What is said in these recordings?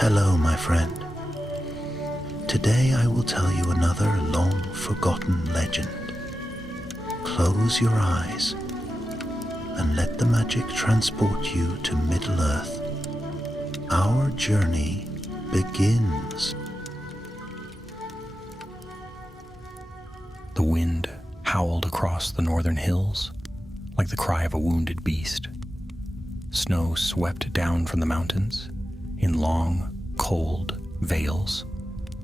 Hello, my friend. Today I will tell you another long-forgotten legend. Close your eyes and let the magic transport you to Middle-earth. Our journey begins. The wind howled across the northern hills like the cry of a wounded beast. Snow swept down from the mountains in long, cold veils,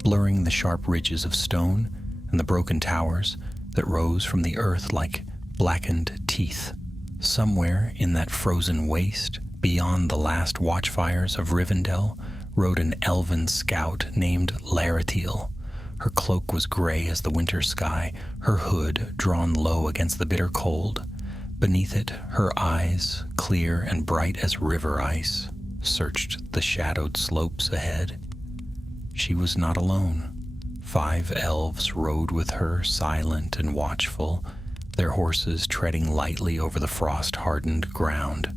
blurring the sharp ridges of stone and the broken towers that rose from the earth like blackened teeth. Somewhere in that frozen waste, beyond the last watchfires of Rivendell, rode an elven scout named Laratiel. Her cloak was gray as the winter sky, her hood drawn low against the bitter cold. Beneath it, her eyes, clear and bright as river ice, searched the shadowed slopes ahead. She was not alone. 5 elves rode with her, silent and watchful, their horses treading lightly over the frost-hardened ground.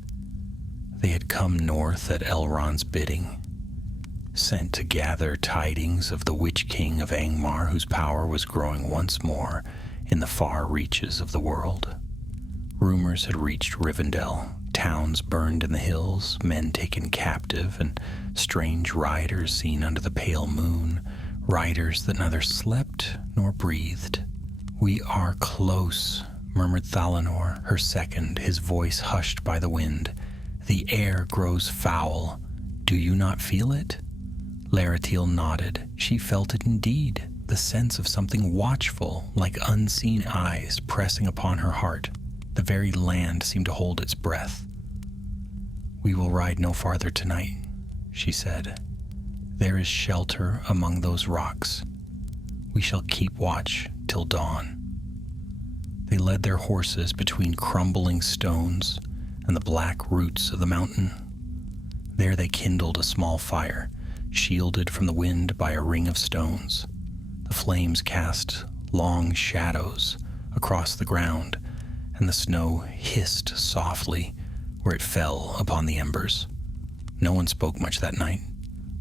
They had come north at Elrond's bidding, sent to gather tidings of the Witch King of Angmar, whose power was growing once more in the far reaches of the world. Rumors had reached Rivendell, towns burned in the hills, men taken captive, and strange riders seen under the pale moon, riders that neither slept nor breathed. "We are close," murmured Thalanor, her second, his voice hushed by the wind. "The air grows foul. Do you not feel it?" Laratiel nodded. She felt it indeed, the sense of something watchful, like unseen eyes pressing upon her heart. The very land seemed to hold its breath. "We will ride no farther tonight," she said. "There is shelter among those rocks. We shall keep watch till dawn." They led their horses between crumbling stones and the black roots of the mountain. There they kindled a small fire, shielded from the wind by a ring of stones. The flames cast long shadows across the ground, and the snow hissed softly where it fell upon the embers. No one spoke much that night.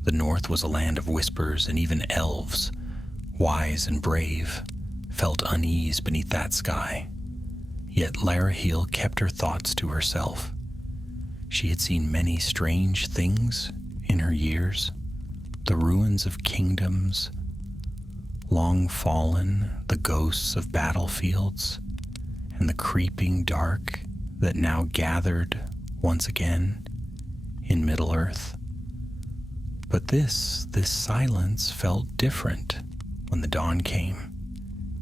The north was a land of whispers, and even elves, wise and brave, felt unease beneath that sky. Yet Laraheel kept her thoughts to herself. She had seen many strange things in her years. The ruins of kingdoms, long fallen, the ghosts of battlefields, and the creeping dark that now gathered once again in Middle-earth. But this silence felt different when the dawn came.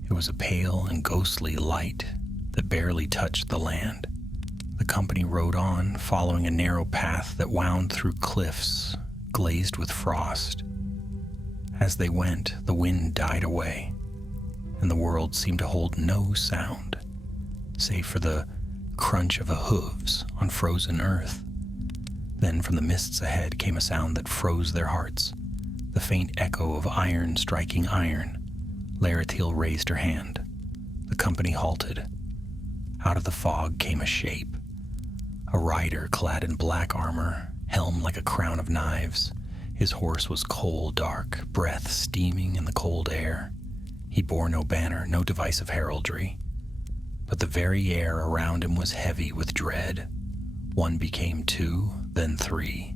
It was a pale and ghostly light that barely touched the land. The company rode on, following a narrow path that wound through cliffs glazed with frost. As they went, the wind died away, and the world seemed to hold no sound, save for the crunch of hooves on frozen earth. Then from the mists ahead came a sound that froze their hearts, the faint echo of iron striking iron. Laratiel raised her hand. The company halted. Out of the fog came a shape. A rider clad in black armor, helm like a crown of knives. His horse was coal dark, breath steaming in the cold air. He bore no banner, no device of heraldry. But the very air around him was heavy with dread. 1 became 2, then 3.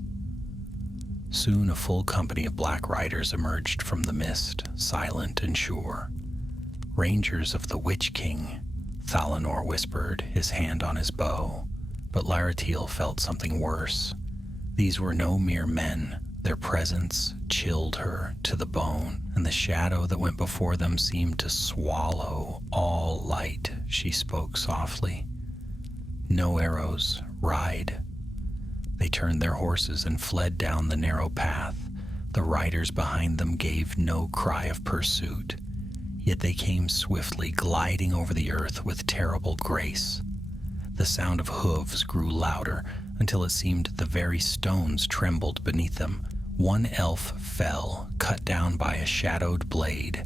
Soon a full company of black riders emerged from the mist, silent and sure. "Rangers of the Witch King," Thalanor whispered, his hand on his bow. But Laratiel felt something worse. These were no mere men. Their presence chilled her to the bone, and the shadow that went before them seemed to swallow all light. She spoke softly. "No arrows, ride." They turned their horses and fled down the narrow path. The riders behind them gave no cry of pursuit, yet they came swiftly, gliding over the earth with terrible grace. The sound of hooves grew louder until it seemed the very stones trembled beneath them. 1 elf fell, cut down by a shadowed blade.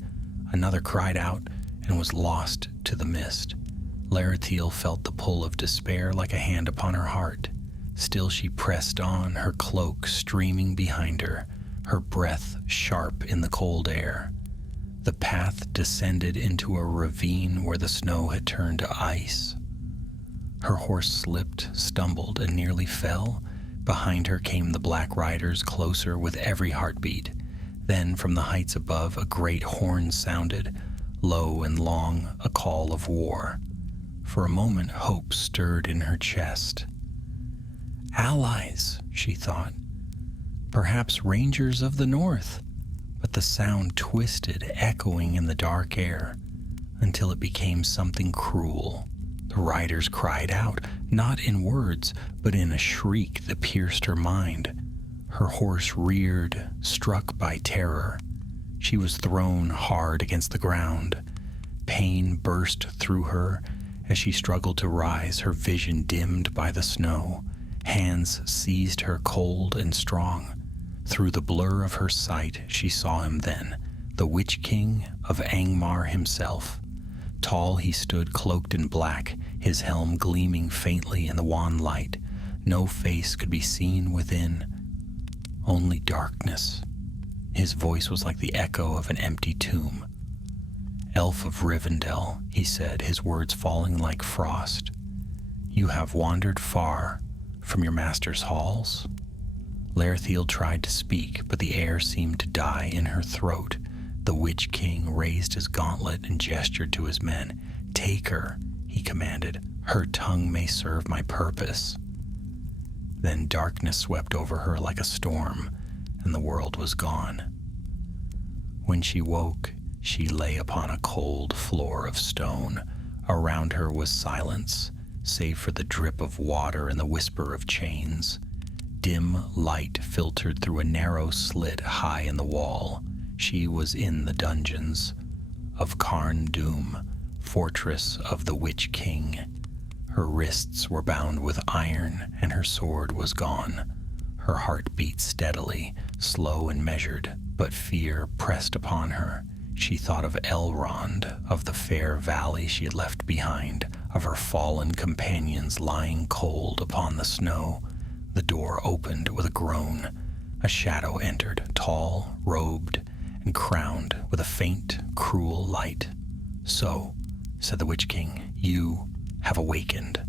Another cried out and was lost to the mist. Laratiel felt the pull of despair like a hand upon her heart. Still she pressed on, her cloak streaming behind her, her breath sharp in the cold air. The path descended into a ravine where the snow had turned to ice. Her horse slipped, stumbled, and nearly fell. Behind her came the black riders, closer with every heartbeat. Then from the heights above, a great horn sounded, low and long, a call of war. For a moment, hope stirred in her chest. Allies, she thought. Perhaps rangers of the north. But the sound twisted, echoing in the dark air, until it became something cruel. The riders cried out, not in words, but in a shriek that pierced her mind. Her horse reared, struck by terror. She was thrown hard against the ground. Pain burst through her as she struggled to rise, her vision dimmed by the snow. Hands seized her cold and strong. Through the blur of her sight, she saw him then, the Witch King of Angmar himself. Tall he stood, cloaked in black, his helm gleaming faintly in the wan light. No face could be seen within, only darkness. His voice was like the echo of an empty tomb. Elf of Rivendell, he said, his words falling like frost. You have wandered far from your master's halls? Laerthiel tried to speak, but the air seemed to die in her throat. The Witch King raised his gauntlet and gestured to his men. Take her, he commanded. Her tongue may serve my purpose. Then darkness swept over her like a storm, and the world was gone. When she woke, she lay upon a cold floor of stone. Around her was silence, save for the drip of water and the whisper of chains. Dim light filtered through a narrow slit high in the wall. She was in the dungeons of Carn Dûm, fortress of the Witch King. Her wrists were bound with iron, and her sword was gone. Her heart beat steadily, slow and measured, but fear pressed upon her. She thought of Elrond, of the fair valley she had left behind, of her fallen companions lying cold upon the snow. The door opened with a groan. A shadow entered, tall, robed, and crowned with a faint, cruel light. So, said the Witch King, you have awakened.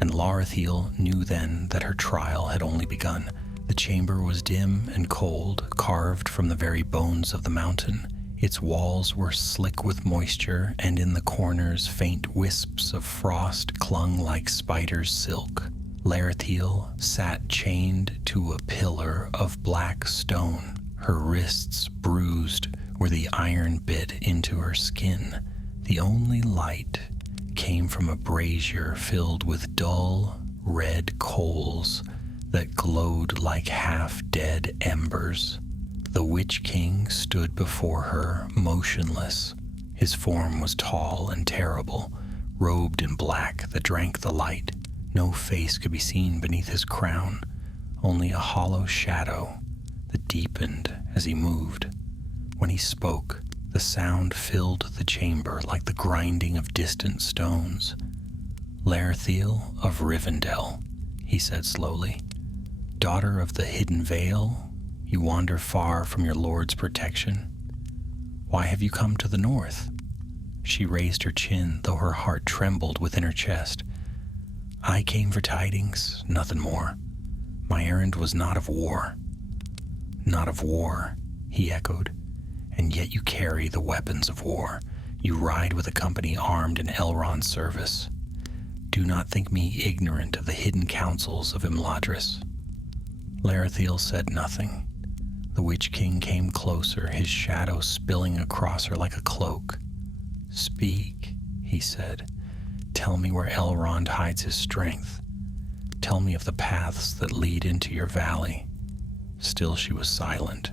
And Laerthiel knew then that her trial had only begun. The chamber was dim and cold, carved from the very bones of the mountain. Its walls were slick with moisture, and in the corners faint wisps of frost clung like spider's silk. Laerthiel sat chained to a pillar of black stone. Her wrists bruised where the iron bit into her skin. The only light came from a brazier filled with dull, red coals that glowed like half-dead embers. The Witch King stood before her, motionless. His form was tall and terrible, robed in black that drank the light. No face could be seen beneath his crown, only a hollow shadow that deepened as he moved. When he spoke, the sound filled the chamber like the grinding of distant stones. Laerthiel of Rivendell, he said slowly, daughter of the Hidden Vale, you wander far from your lord's protection. Why have you come to the north? She raised her chin, though her heart trembled within her chest. I came for tidings, nothing more. My errand was not of war. Not of war, he echoed. And yet you carry the weapons of war. You ride with a company armed in Elrond's service. Do not think me ignorant of the hidden counsels of Imladris. Laerthiel said nothing. The Witch King came closer, his shadow spilling across her like a cloak. Speak, he said. Tell me where Elrond hides his strength. Tell me of the paths that lead into your valley. Still she was silent.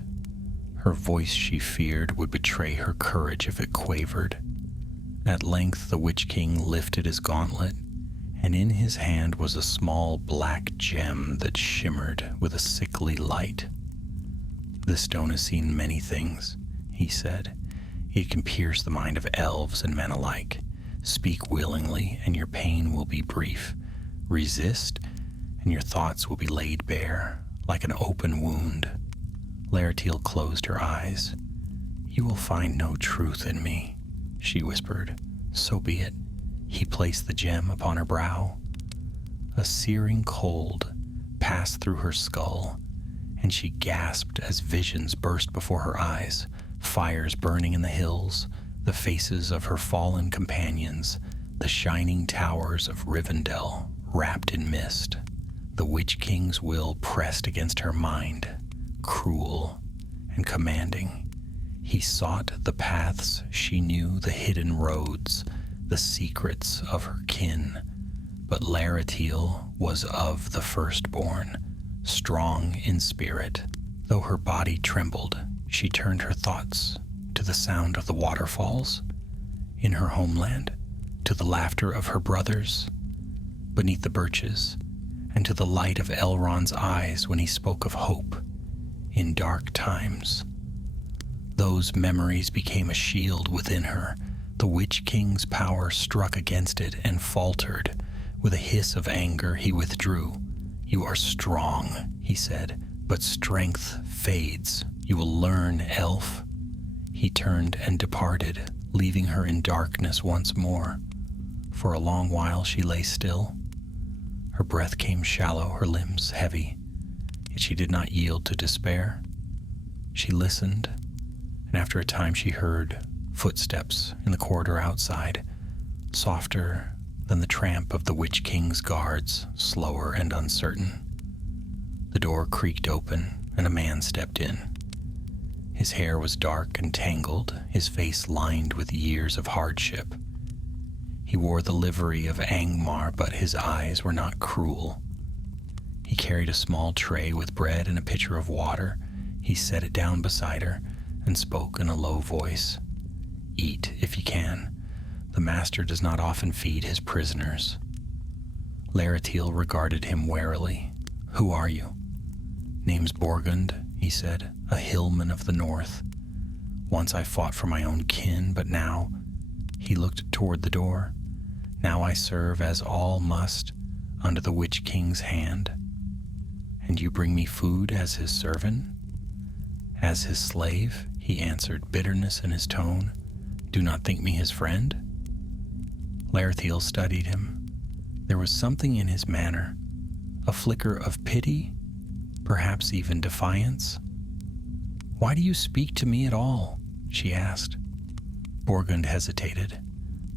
Her voice, she feared, would betray her courage if it quavered. At length the Witch King lifted his gauntlet, and in his hand was a small black gem that shimmered with a sickly light. This stone has seen many things, he said. It can pierce the mind of elves and men alike. Speak willingly, and your pain will be brief. Resist, and your thoughts will be laid bare, like an open wound. Laratiel closed her eyes. "You will find no truth in me," she whispered. "So be it." He placed the gem upon her brow. A searing cold passed through her skull, and she gasped as visions burst before her eyes, fires burning in the hills, the faces of her fallen companions, the shining towers of Rivendell wrapped in mist. The Witch King's will pressed against her mind, cruel and commanding. He sought the paths she knew, the hidden roads, the secrets of her kin. But Laratiel was of the firstborn, strong in spirit. Though her body trembled, she turned her thoughts to the sound of the waterfalls in her homeland, to the laughter of her brothers beneath the birches, and to the light of Elrond's eyes when he spoke of hope in dark times. Those memories became a shield within her. The Witch King's power struck against it and faltered. With a hiss of anger, he withdrew. "You are strong," he said, "but strength fades. You will learn, elf." He turned and departed, leaving her in darkness once more. For a long while she lay still. Her breath came shallow, her limbs heavy, yet she did not yield to despair. She listened, and after a time she heard footsteps in the corridor outside, softer than the tramp of the Witch King's guards, slower and uncertain. The door creaked open, and a man stepped in. His hair was dark and tangled, his face lined with years of hardship. He wore the livery of Angmar, but his eyes were not cruel. He carried a small tray with bread and a pitcher of water. He set it down beside her and spoke in a low voice. "Eat if you can. The master does not often feed his prisoners." Laratiel regarded him warily. "Who are you?" "Name's Borgund," he said, "a hillman of the north. Once I fought for my own kin, but now," he looked toward the door, "now I serve as all must under the Witch King's hand. And you bring me food as his servant?" "As his slave," he answered, bitterness in his tone. "Do not think me his friend?" Laratiel studied him. There was something in his manner, a flicker of pity, perhaps even defiance. "Why do you speak to me at all?" she asked. Borgund hesitated.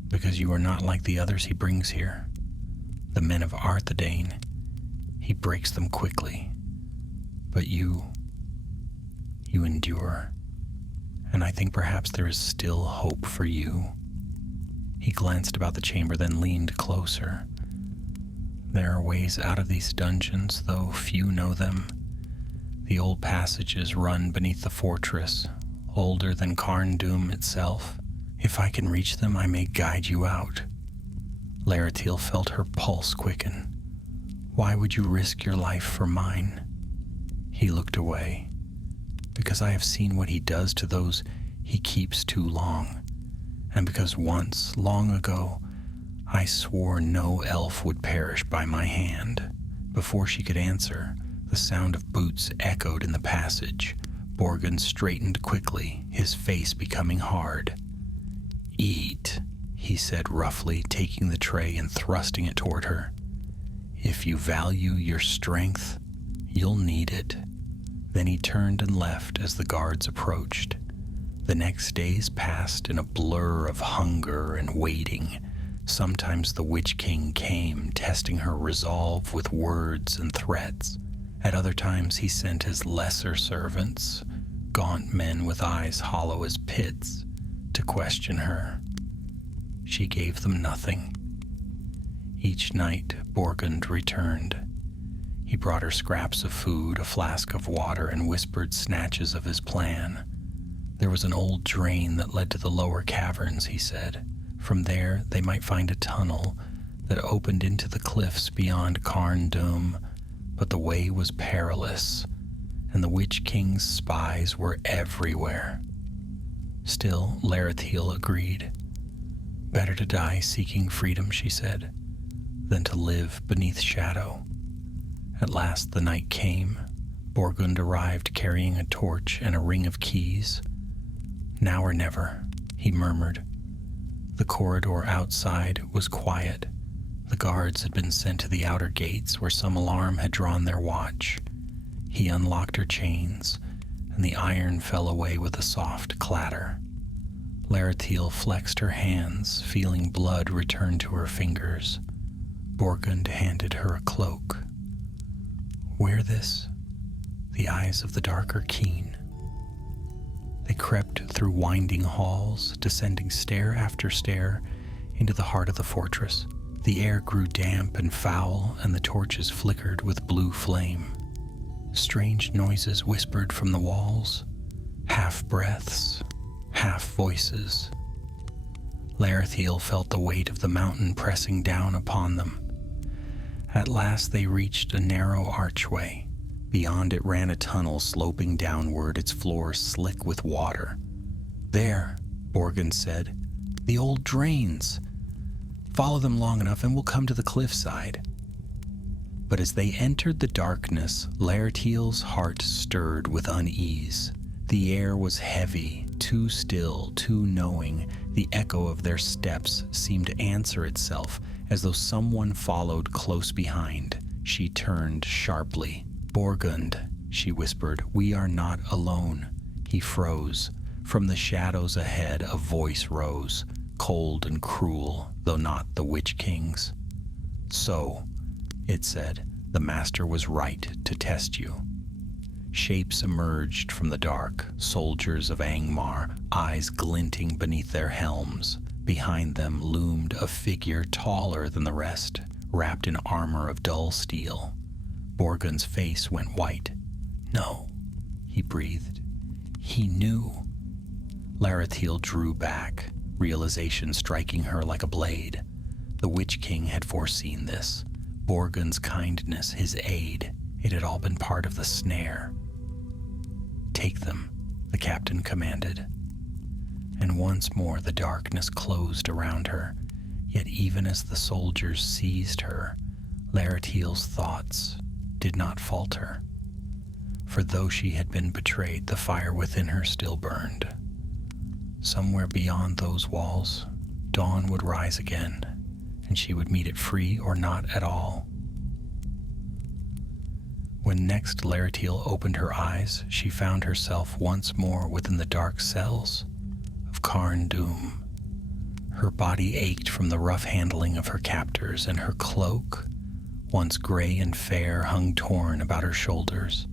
"Because you are not like the others he brings here. The men of Arthedain. He breaks them quickly. But you endure. And I think perhaps there is still hope for you." He glanced about the chamber, then leaned closer. "There are ways out of these dungeons, though few know them. The old passages run beneath the fortress, older than Carn Dûm itself. If I can reach them, I may guide you out." Laratiel felt her pulse quicken. "Why would you risk your life for mine?" He looked away. "Because I have seen what he does to those he keeps too long, and because once, long ago, I swore no elf would perish by my hand." Before she could answer, the sound of boots echoed in the passage. Borgund straightened quickly, his face becoming hard. "Eat," he said roughly, taking the tray and thrusting it toward her. "If you value your strength, you'll need it." Then he turned and left as the guards approached. The next days passed in a blur of hunger and waiting. Sometimes the Witch King came, testing her resolve with words and threats. At other times he sent his lesser servants, gaunt men with eyes hollow as pits, to question her. She gave them nothing. Each night Borgund returned. He brought her scraps of food, a flask of water, and whispered snatches of his plan. There was an old drain that led to the lower caverns, he said. From there they might find a tunnel that opened into the cliffs beyond Carn Dûm, but the way was perilous, and the Witch King's spies were everywhere. Still, Laratiel agreed. "Better to die seeking freedom," she said, "than to live beneath shadow." At last the night came. Borgund arrived carrying a torch and a ring of keys. "Now or never," he murmured. The corridor outside was quiet. The guards had been sent to the outer gates where some alarm had drawn their watch. He unlocked her chains, and the iron fell away with a soft clatter. Laertiel flexed her hands, feeling blood return to her fingers. Borgund handed her a cloak. "Wear this." The eyes of the dark are keen. They crept through winding halls, descending stair after stair into the heart of the fortress. The air grew damp and foul, and the torches flickered with blue flame. Strange noises whispered from the walls, half-breaths, half-voices. Laertiel felt the weight of the mountain pressing down upon them. At last they reached a narrow archway. Beyond it ran a tunnel sloping downward, its floor slick with water. "There," Borgund said, "the old drains. Follow them long enough and we'll come to the cliffside." But as they entered the darkness, Laertiel's heart stirred with unease. The air was heavy, too still, too knowing. The echo of their steps seemed to answer itself, as though someone followed close behind. She turned sharply. "Borgund," she whispered, "we are not alone." He froze. From the shadows ahead, a voice rose, cold and cruel, though not the Witch King's. "So," it said, "the Master was right to test you." Shapes emerged from the dark, soldiers of Angmar, eyes glinting beneath their helms. Behind them loomed a figure taller than the rest, wrapped in armor of dull steel. Borgund's face went white. "No," he breathed. "He knew." Laertiel drew back, realization striking her like a blade. The Witch King had foreseen this. Borgund's kindness, his aid, it had all been part of the snare. "Take them," the captain commanded. And once more the darkness closed around her. Yet even as the soldiers seized her, Laertiel's thoughts did not falter. For though she had been betrayed, the fire within her still burned. Somewhere beyond those walls, dawn would rise again, and she would meet it free or not at all. When next Laertiel opened her eyes, she found herself once more within the dark cells of Carn Dûm. Her body ached from the rough handling of her captors, and her cloak, once gray and fair, hung torn about her shoulders.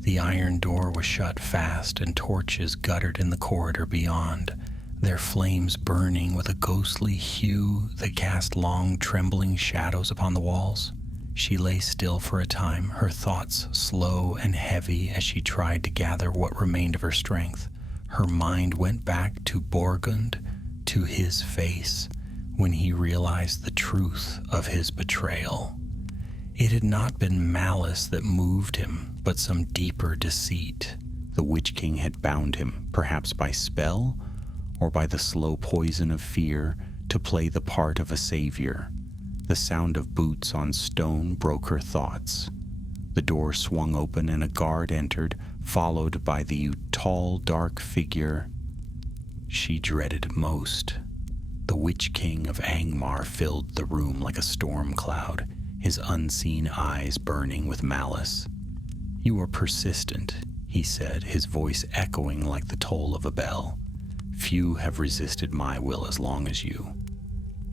The iron door was shut fast, and torches guttered in the corridor beyond, their flames burning with a ghostly hue that cast long, trembling shadows upon the walls. She lay still for a time, her thoughts slow and heavy as she tried to gather what remained of her strength. Her mind went back to Borgund, to his face, when he realized the truth of his betrayal. It had not been malice that moved him, but some deeper deceit. The Witch King had bound him, perhaps by spell, or by the slow poison of fear, to play the part of a savior. The sound of boots on stone broke her thoughts. The door swung open and a guard entered, followed by the tall, dark figure she dreaded most. The Witch King of Angmar filled the room like a storm cloud, his unseen eyes burning with malice. "You are persistent," he said, his voice echoing like the toll of a bell. "Few have resisted my will as long as you.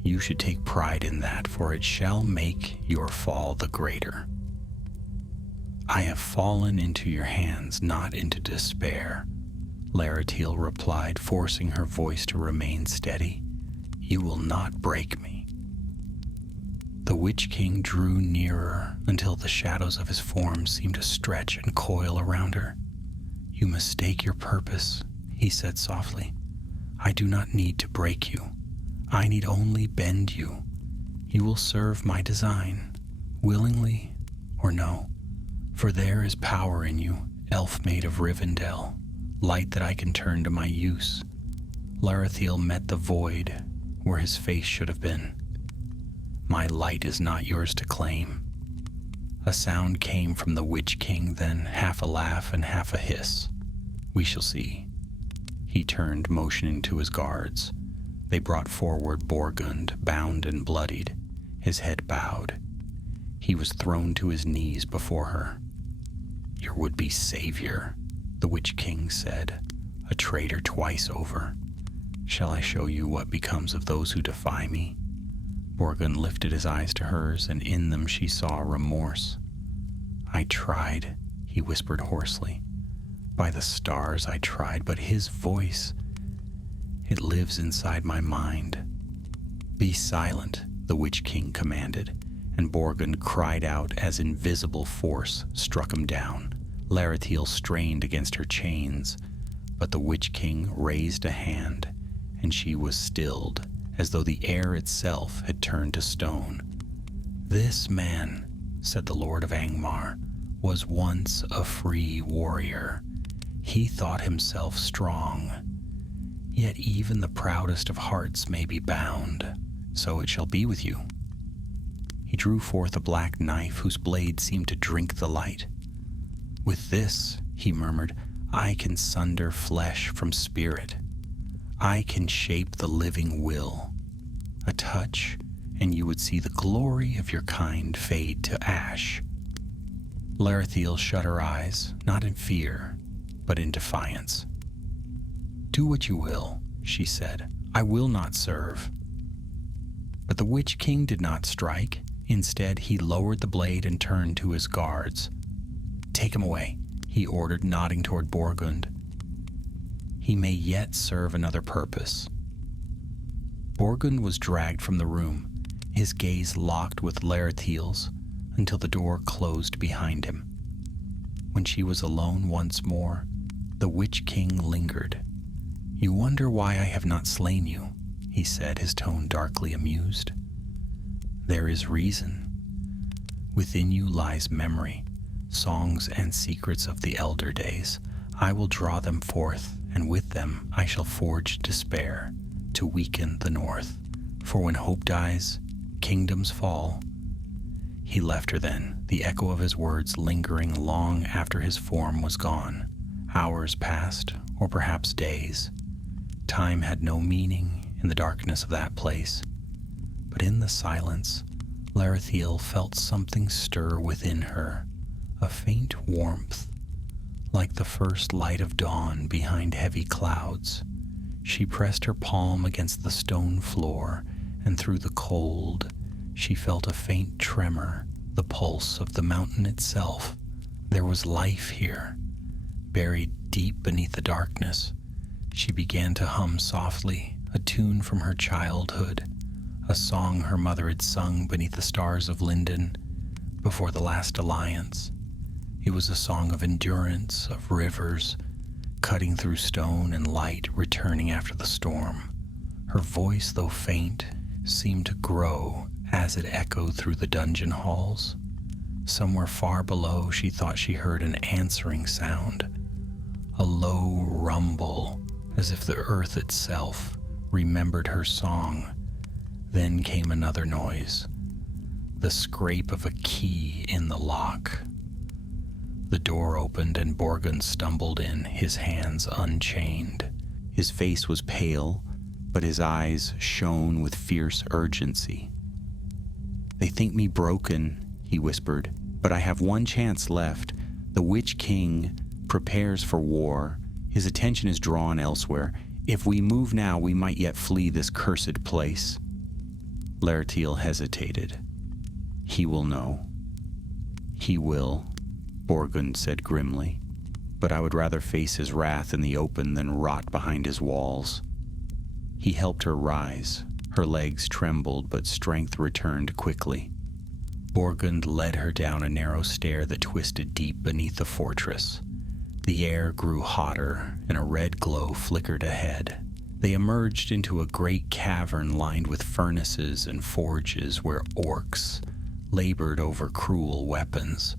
You should take pride in that, for it shall make your fall the greater." "I have fallen into your hands, not into despair," Laertiel replied, forcing her voice to remain steady. "You will not break me." The Witch King drew nearer until the shadows of his form seemed to stretch and coil around her. "You mistake your purpose," he said softly. "I do not need to break you. I need only bend you. You will serve my design, willingly or no, for there is power in you, elf maid of Rivendell, light that I can turn to my use." Laertiel met the void where his face should have been. "My light is not yours to claim. A sound came from the Witch King, then half a laugh and half a hiss. "We shall see." He turned, motioning to his guards. They brought forward Borgund, bound and bloodied, his head bowed. He was thrown to his knees before her. "Your would-be savior," the Witch King said, "a traitor twice over. Shall I show you what becomes of those who defy me?" Borgund lifted his eyes to hers, and in them she saw remorse. "I tried," he whispered hoarsely. "By the stars, I tried, but his voice, it lives inside my mind." "Be silent," the Witch King commanded, and Borgund cried out as invisible force struck him down. Laratiel strained against her chains, but the Witch King raised a hand, and she was stilled, as though the air itself had turned to stone. "This man," said the Lord of Angmar, "was once a free warrior. He thought himself strong. Yet even the proudest of hearts may be bound. So it shall be with you." He drew forth a black knife whose blade seemed to drink the light. "With this," he murmured, "I can sunder flesh from spirit. I can shape the living will. A touch, and you would see the glory of your kind fade to ash." Laratiel shut her eyes, not in fear, but in defiance. "Do what you will," she said. "I will not serve." But the Witch King did not strike. Instead, he lowered the blade and turned to his guards. "Take him away," he ordered, nodding toward Borgund. "He may yet serve another purpose." Borgund was dragged from the room, his gaze locked with Laratiel's until the door closed behind him. When she was alone once more, the Witch King lingered. "You wonder why I have not slain you," he said, his tone darkly amused. "There is reason. Within you lies memory, songs and secrets of the elder days. I will draw them forth, and with them I shall forge despair, to weaken the North. For when hope dies, kingdoms fall." He left her then, the echo of his words lingering long after his form was gone. Hours passed, or perhaps days. Time had no meaning in the darkness of that place. But in the silence, Laratiel felt something stir within her, a faint warmth, like the first light of dawn behind heavy clouds. She pressed her palm against the stone floor, and through the cold, she felt a faint tremor, the pulse of the mountain itself. There was life here, buried deep beneath the darkness. She began to hum softly, a tune from her childhood, a song her mother had sung beneath the stars of Linden before the last alliance. It was a song of endurance, of rivers, cutting through stone and light returning after the storm. Her voice, though faint, seemed to grow as it echoed through the dungeon halls. Somewhere far below, she thought she heard an answering sound, a low rumble, as if the earth itself remembered her song. Then came another noise, the scrape of a key in the lock. The door opened and Borgund stumbled in, his hands unchained. His face was pale, but his eyes shone with fierce urgency. "They think me broken," he whispered, "but I have one chance left. The Witch King prepares for war. His attention is drawn elsewhere. If we move now, we might yet flee this cursed place." Laratiel hesitated. "He will know." "He will," Borgund said grimly, "but I would rather face his wrath in the open than rot behind his walls." He helped her rise. Her legs trembled, but strength returned quickly. Borgund led her down a narrow stair that twisted deep beneath the fortress. The air grew hotter, and a red glow flickered ahead. They emerged into a great cavern lined with furnaces and forges where orcs labored over cruel weapons.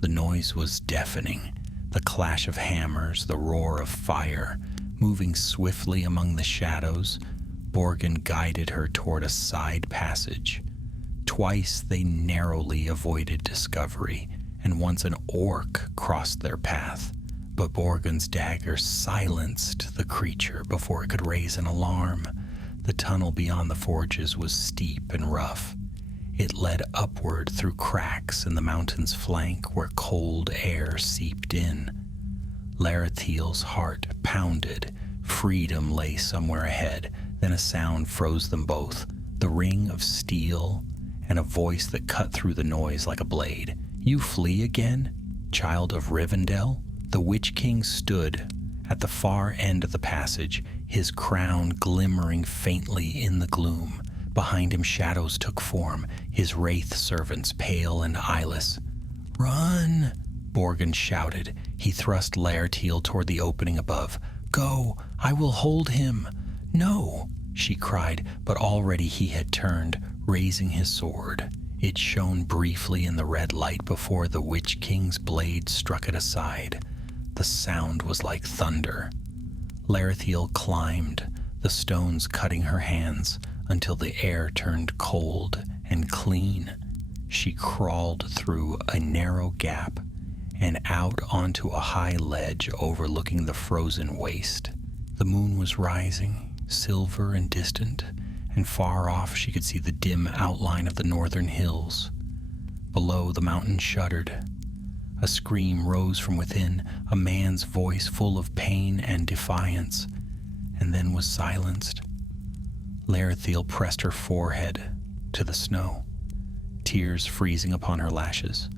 The noise was deafening, the clash of hammers, the roar of fire. Moving swiftly among the shadows, Borgund guided her toward a side passage. Twice they narrowly avoided discovery, and once an orc crossed their path, but Borgun's dagger silenced the creature before it could raise an alarm. The tunnel beyond the forges was steep and rough. It led upward through cracks in the mountain's flank where cold air seeped in. Larathiel's heart pounded. Freedom lay somewhere ahead. Then a sound froze them both, the ring of steel and a voice that cut through the noise like a blade. "You flee again, child of Rivendell?" The Witch King stood at the far end of the passage, his crown glimmering faintly in the gloom. Behind him shadows took form, his wraith servants pale and eyeless. "Run!" Borgun shouted. He thrust Laertiel toward the opening above. "Go! I will hold him!" "No!" she cried, but already he had turned, raising his sword. It shone briefly in the red light before the Witch King's blade struck it aside. The sound was like thunder. Laertiel climbed, the stones cutting her hands, until the air turned cold and clean. She crawled through a narrow gap and out onto a high ledge overlooking the frozen waste. The moon was rising, silver and distant, and far off she could see the dim outline of the northern hills. Below, the mountain shuddered. A scream rose from within, a man's voice full of pain and defiance, and then was silenced. Laertiel pressed her forehead to the snow, tears freezing upon her lashes.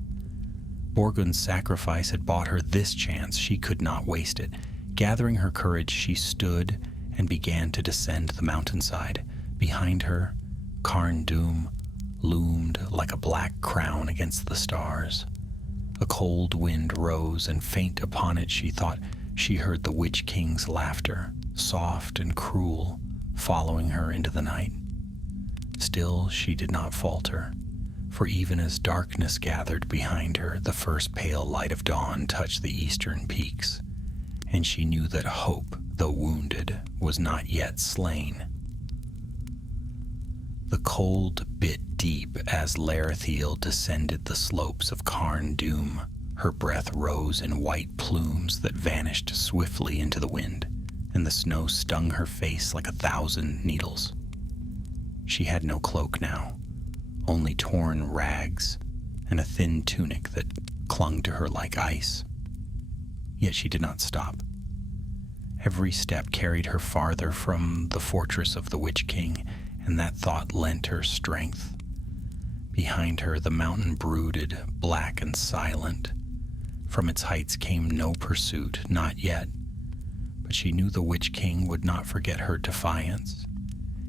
Borgun's sacrifice had bought her this chance. She could not waste it. Gathering her courage, she stood and began to descend the mountainside. Behind her, Carn Dûm loomed like a black crown against the stars. A cold wind rose, and faint upon it she thought she heard the Witch King's laughter, soft and cruel, following her into the night. Still, she did not falter, for even as darkness gathered behind her, the first pale light of dawn touched the eastern peaks, and she knew that hope, though wounded, was not yet slain. The cold bit deep as Laertiel descended the slopes of Carn Dûm. Her breath rose in white plumes that vanished swiftly into the wind, and the snow stung her face like 1,000 needles. She had no cloak now, only torn rags and a thin tunic that clung to her like ice. Yet she did not stop. Every step carried her farther from the fortress of the Witch King, and that thought lent her strength. Behind her, the mountain brooded, black and silent. From its heights came no pursuit, not yet. But she knew the Witch King would not forget her defiance.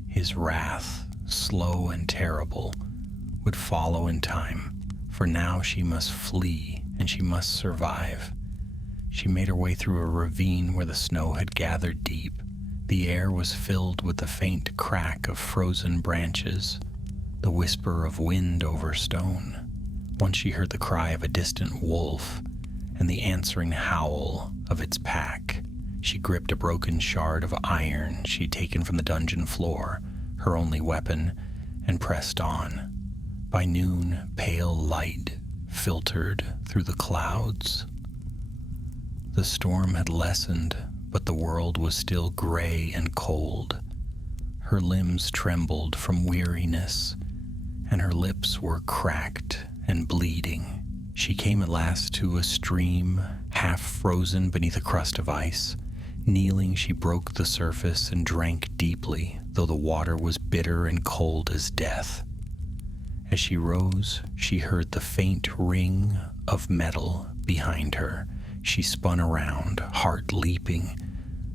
His wrath, slow and terrible, would follow in time, for now she must flee and she must survive. She made her way through a ravine where the snow had gathered deep. The air was filled with the faint crack of frozen branches, the whisper of wind over stone. Once she heard the cry of a distant wolf and the answering howl of its pack. She gripped a broken shard of iron she'd taken from the dungeon floor, her only weapon, and pressed on. By noon, pale light filtered through the clouds. The storm had lessened, but the world was still gray and cold. Her limbs trembled from weariness, and her lips were cracked and bleeding. She came at last to a stream, half frozen beneath a crust of ice. Kneeling, she broke the surface and drank deeply, though the water was bitter and cold as death. As she rose, she heard the faint ring of metal behind her. She spun around, heart leaping.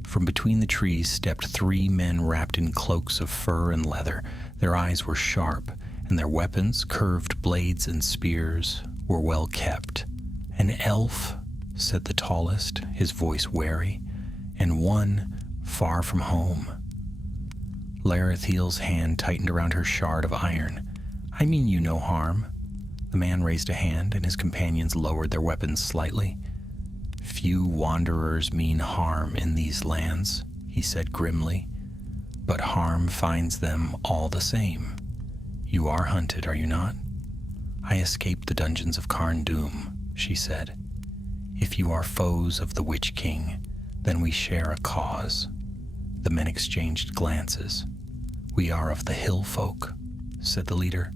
From between the trees stepped 3 men wrapped in cloaks of fur and leather. Their eyes were sharp, and their weapons, curved blades and spears, were well kept. "An elf," said the tallest, his voice wary, "and one far from home." Laerthiel's hand tightened around her shard of iron. "I mean you no harm." The man raised a hand, and his companions lowered their weapons slightly. "Few wanderers mean harm in these lands," he said grimly, "but harm finds them all the same. You are hunted, are you not? I escaped the dungeons of Carn Dûm, she said. If you are foes of the Witch King, then we share a cause. The men exchanged glances. We are of the hill folk, said the leader.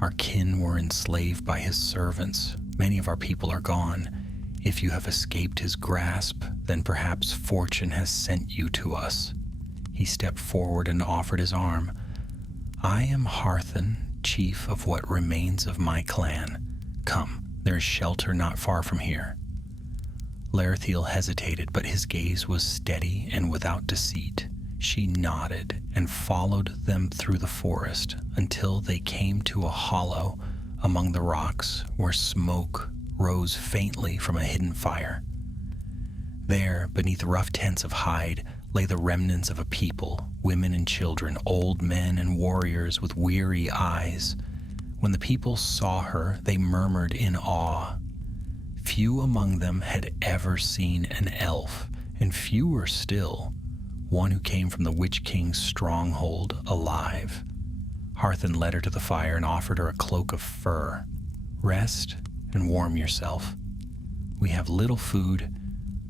Our kin were enslaved by his servants. Many of our people are gone. If you have escaped his grasp, then perhaps fortune has sent you to us. He stepped forward and offered his arm. I am Harthen, chief of what remains of my clan. Come, there is shelter not far from here. Laerthiel hesitated, but his gaze was steady and without deceit. She nodded and followed them through the forest until they came to a hollow among the rocks where smoke rose faintly from a hidden fire. There, beneath rough tents of hide, lay the remnants of a people, women and children, old men and warriors with weary eyes. When the people saw her, they murmured in awe. Few among them had ever seen an elf, and fewer still, one who came from the Witch King's stronghold alive. Harthen led her to the fire and offered her a cloak of fur. Rest and warm yourself. We have little food,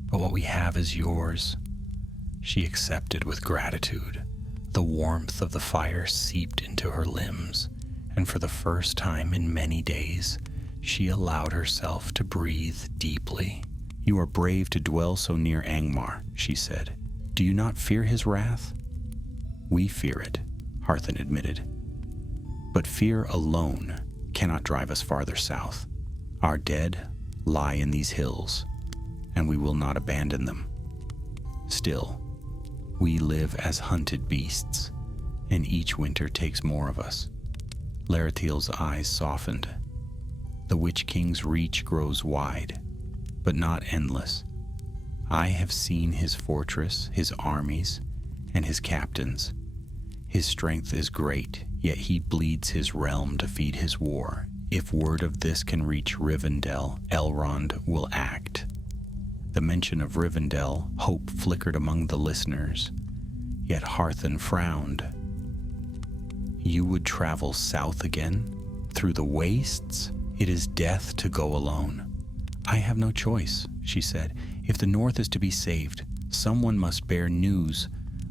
but what we have is yours. She accepted with gratitude. The warmth of the fire seeped into her limbs, and for the first time in many days, she allowed herself to breathe deeply. You are brave to dwell so near Angmar, she said. Do you not fear his wrath? We fear it, Harthen admitted. But fear alone cannot drive us farther south. Our dead lie in these hills, and we will not abandon them. Still, we live as hunted beasts, and each winter takes more of us. Laerthiel's eyes softened. The Witch King's reach grows wide, but not endless. I have seen his fortress, his armies, and his captains. His strength is great, yet he bleeds his realm to feed his war. If word of this can reach Rivendell, Elrond will act. The mention of Rivendell, hope flickered among the listeners, yet Harthen frowned. You would travel south again? Through the wastes? It is death to go alone. I have no choice, she said. If the north is to be saved, someone must bear news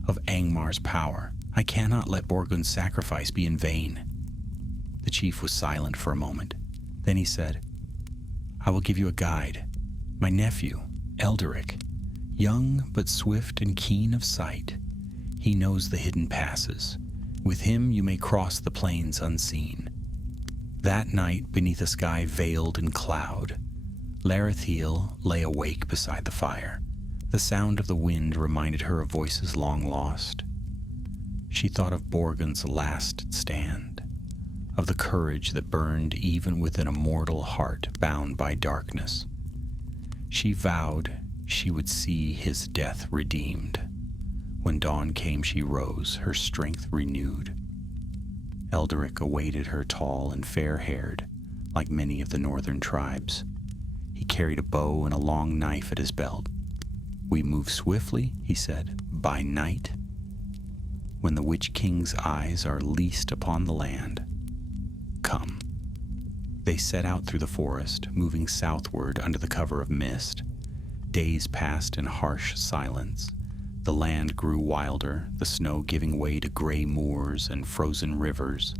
of Angmar's power. I cannot let Borgund's sacrifice be in vain. The chief was silent for a moment. Then he said, I will give you a guide. My nephew, Elderic, young but swift and keen of sight. He knows the hidden passes. With him you may cross the plains unseen. That night, beneath a sky veiled in cloud, Laerthiel lay awake beside the fire. The sound of the wind reminded her of voices long lost. She thought of Borgund's last stand, of the courage that burned even within a mortal heart bound by darkness. She vowed she would see his death redeemed. When dawn came, she rose, her strength renewed. Elderic awaited her, tall and fair-haired, like many of the northern tribes. He carried a bow and a long knife at his belt. We move swiftly, he said, by night, when the Witch King's eyes are least upon the land. Come. They set out through the forest, moving southward under the cover of mist. Days passed in harsh silence. The land grew wilder, the snow giving way to gray moors and frozen rivers.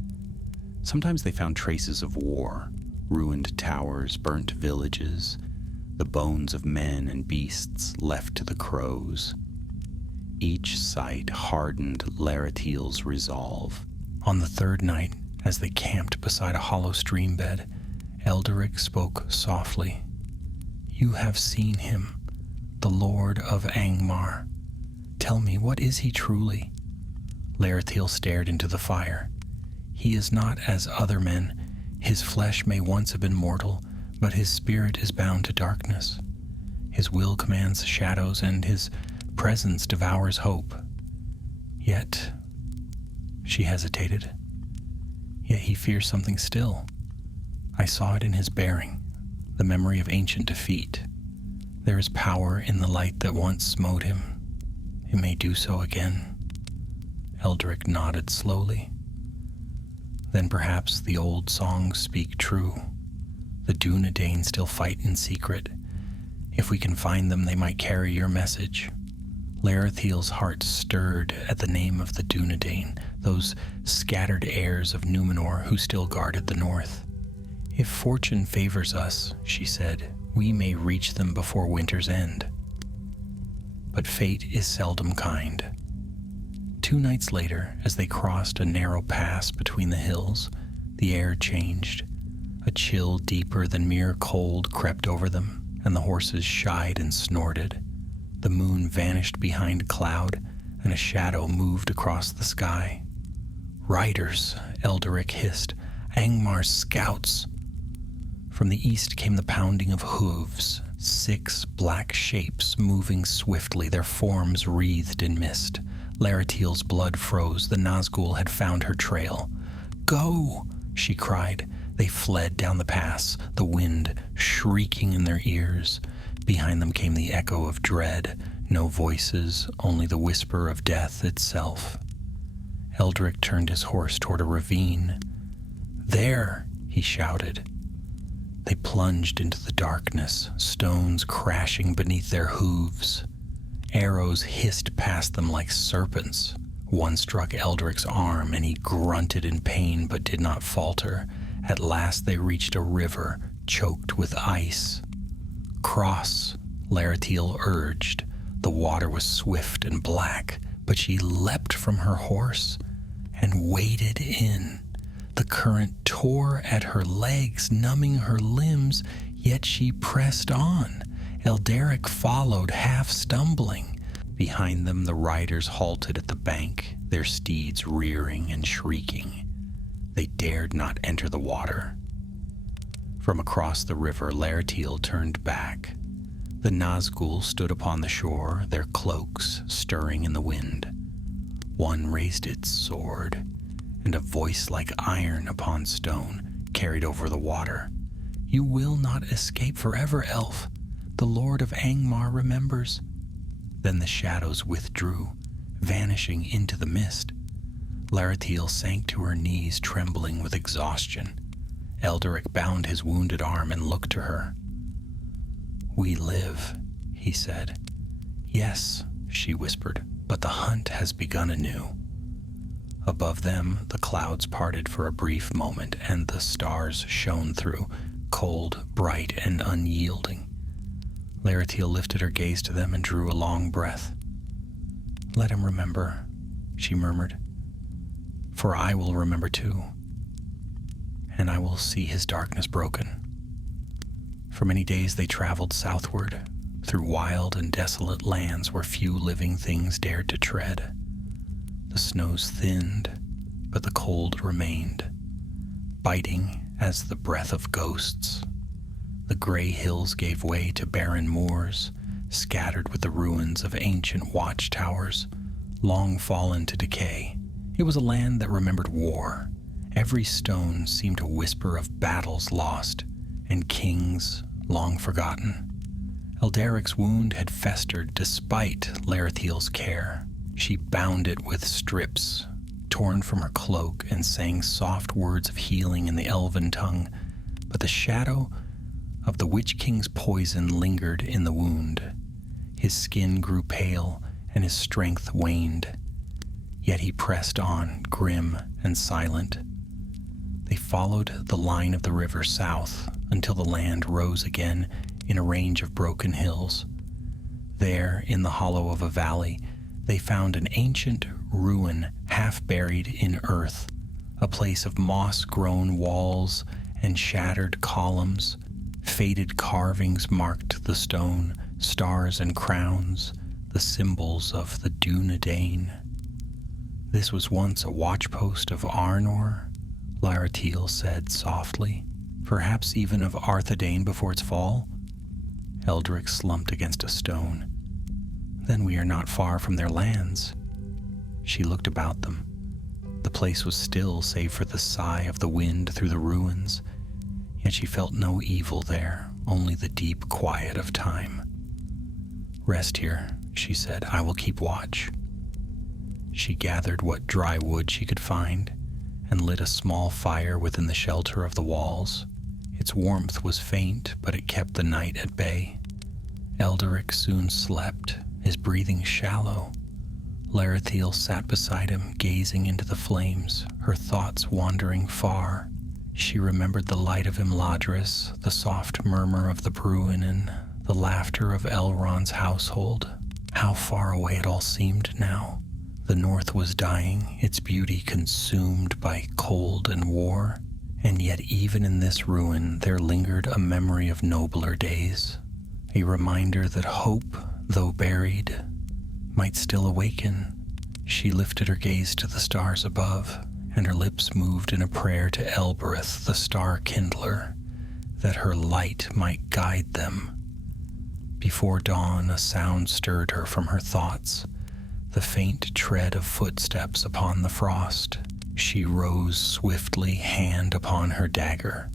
Sometimes they found traces of war, ruined towers, burnt villages, the bones of men and beasts left to the crows. Each sight hardened Laerthiel's resolve. On the third night, as they camped beside a hollow stream bed, Elderic spoke softly. You have seen him, the Lord of Angmar. Tell me, what is he truly? Laerthiel stared into the fire. He is not as other men. His flesh may once have been mortal, but his spirit is bound to darkness. His will commands shadows, and his presence devours hope. Yet, she hesitated. Yet he fears something still. I saw it in his bearing, the memory of ancient defeat. There is power in the light that once smote him. It may do so again. Elderic nodded slowly. Then perhaps the old songs speak true. The Dunedain still fight in secret. If we can find them, they might carry your message. Larathiel's heart stirred at the name of the Dunedain, those scattered heirs of Numenor who still guarded the north. If fortune favors us, she said, we may reach them before winter's end. But fate is seldom kind. 2 nights later, as they crossed a narrow pass between the hills, the air changed. A chill deeper than mere cold crept over them, and the horses shied and snorted. The moon vanished behind a cloud, and a shadow moved across the sky. "Riders," Elderic hissed. "Angmar's scouts." From the east came the pounding of hooves, 6 black shapes moving swiftly, their forms wreathed in mist. Larathiel's blood froze. The Nazgul had found her trail. "Go!" she cried. They fled down the pass, the wind shrieking in their ears. Behind them came the echo of dread, no voices, only the whisper of death itself. Eldric turned his horse toward a ravine. "There!" he shouted. They plunged into the darkness, stones crashing beneath their hooves. Arrows hissed past them like serpents. One struck Eldric's arm, and he grunted in pain but did not falter. At last they reached a river choked with ice. "Cross," Larathiel urged. The water was swift and black, but she leapt from her horse and waded in. The current tore at her legs, numbing her limbs, yet she pressed on. Elderic followed, half stumbling. Behind them, the riders halted at the bank, their steeds rearing and shrieking. They dared not enter the water. From across the river, Larathiel turned back. The Nazgul stood upon the shore, their cloaks stirring in the wind. One raised its sword, and a voice like iron upon stone carried over the water. "You will not escape forever, elf. The Lord of Angmar remembers." Then the shadows withdrew, vanishing into the mist. Larathiel sank to her knees, trembling with exhaustion. Elderic bound his wounded arm and looked to her. "We live," he said. "Yes," she whispered, "but the hunt has begun anew." Above them, the clouds parted for a brief moment, and the stars shone through, cold, bright, and unyielding. Larathiel lifted her gaze to them and drew a long breath. "Let him remember," she murmured, "for I will remember too, and I will see his darkness broken." For many days they traveled southward, through wild and desolate lands where few living things dared to tread. The snows thinned, but the cold remained, biting as the breath of ghosts. The gray hills gave way to barren moors, scattered with the ruins of ancient watchtowers, long fallen to decay. It was a land that remembered war. Every stone seemed to whisper of battles lost and kings long forgotten. Elderic's wound had festered despite Larathiel's care. She bound it with strips torn from her cloak and sang soft words of healing in the elven tongue, but the shadow of the Witch King's poison lingered in the wound. His skin grew pale and his strength waned, yet he pressed on, grim and silent. They followed the line of the river south until the land rose again in a range of broken hills. There, in the hollow of a valley, they found an ancient ruin half buried in earth, a place of moss-grown walls and shattered columns. Faded carvings marked the stone, stars and crowns, the symbols of the Dunedain. "This was once a watchpost of Arnor," Larathiel said softly. "Perhaps even of Arthedain before its fall?" Eldric slumped against a stone. "Then we are not far from their lands." She looked about them. The place was still save for the sigh of the wind through the ruins, yet she felt no evil there, only the deep quiet of time. "Rest here," she said. "I will keep watch." She gathered what dry wood she could find and lit a small fire within the shelter of the walls. Its warmth was faint, but it kept the night at bay. Elderic soon slept, his breathing shallow. Larethiel sat beside him, gazing into the flames, her thoughts wandering far. She remembered the light of Imladris, the soft murmur of the Bruinen, the laughter of Elrond's household. How far away it all seemed now. The north was dying, its beauty consumed by cold and war, and yet even in this ruin there lingered a memory of nobler days, a reminder that hope, though buried, might still awaken. She lifted her gaze to the stars above, and her lips moved in a prayer to Elbereth, the star kindler, that her light might guide them. Before dawn, a sound stirred her from her thoughts, the faint tread of footsteps upon the frost. She rose swiftly, hand upon her dagger.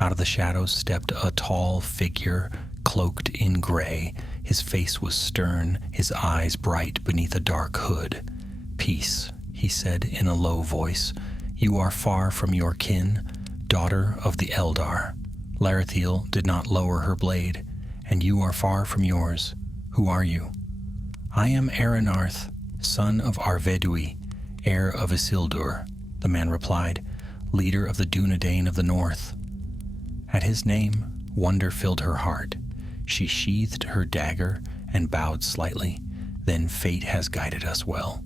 Out of the shadows stepped a tall figure, cloaked in gray. His face was stern, his eyes bright beneath a dark hood. "Peace," he said in a low voice. "You are far from your kin, daughter of the Eldar." Larethiel did not lower her blade. "And you are far from yours. Who are you?" "I am Aranarth, son of Arvedui, heir of Isildur," the man replied, "leader of the Dunedain of the North." At his name, wonder filled her heart. She sheathed her dagger and bowed slightly. "Then fate has guided us well.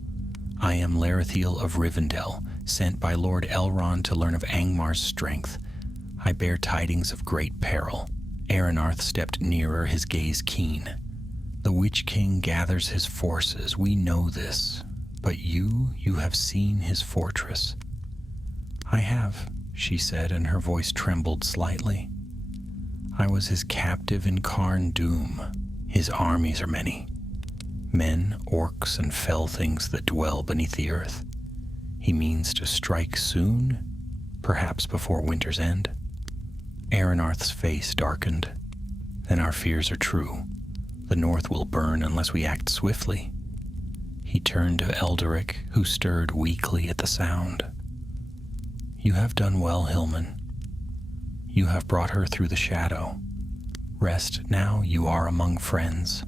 I am Larethiel of Rivendell, sent by Lord Elrond to learn of Angmar's strength. I bear tidings of great peril." Aranarth stepped nearer, his gaze keen. "The Witch King gathers his forces, we know this. But you have seen his fortress." "I have," she said, and her voice trembled slightly. "I was his captive in Carn Dûm. His armies are many. Men, orcs, and fell things that dwell beneath the earth. He means to strike soon, perhaps before winter's end." Aranarth's face darkened. "Then our fears are true. The north will burn unless we act swiftly." He turned to Elderic, who stirred weakly at the sound. "You have done well, Hilman. You have brought her through the shadow. Rest now, you are among friends."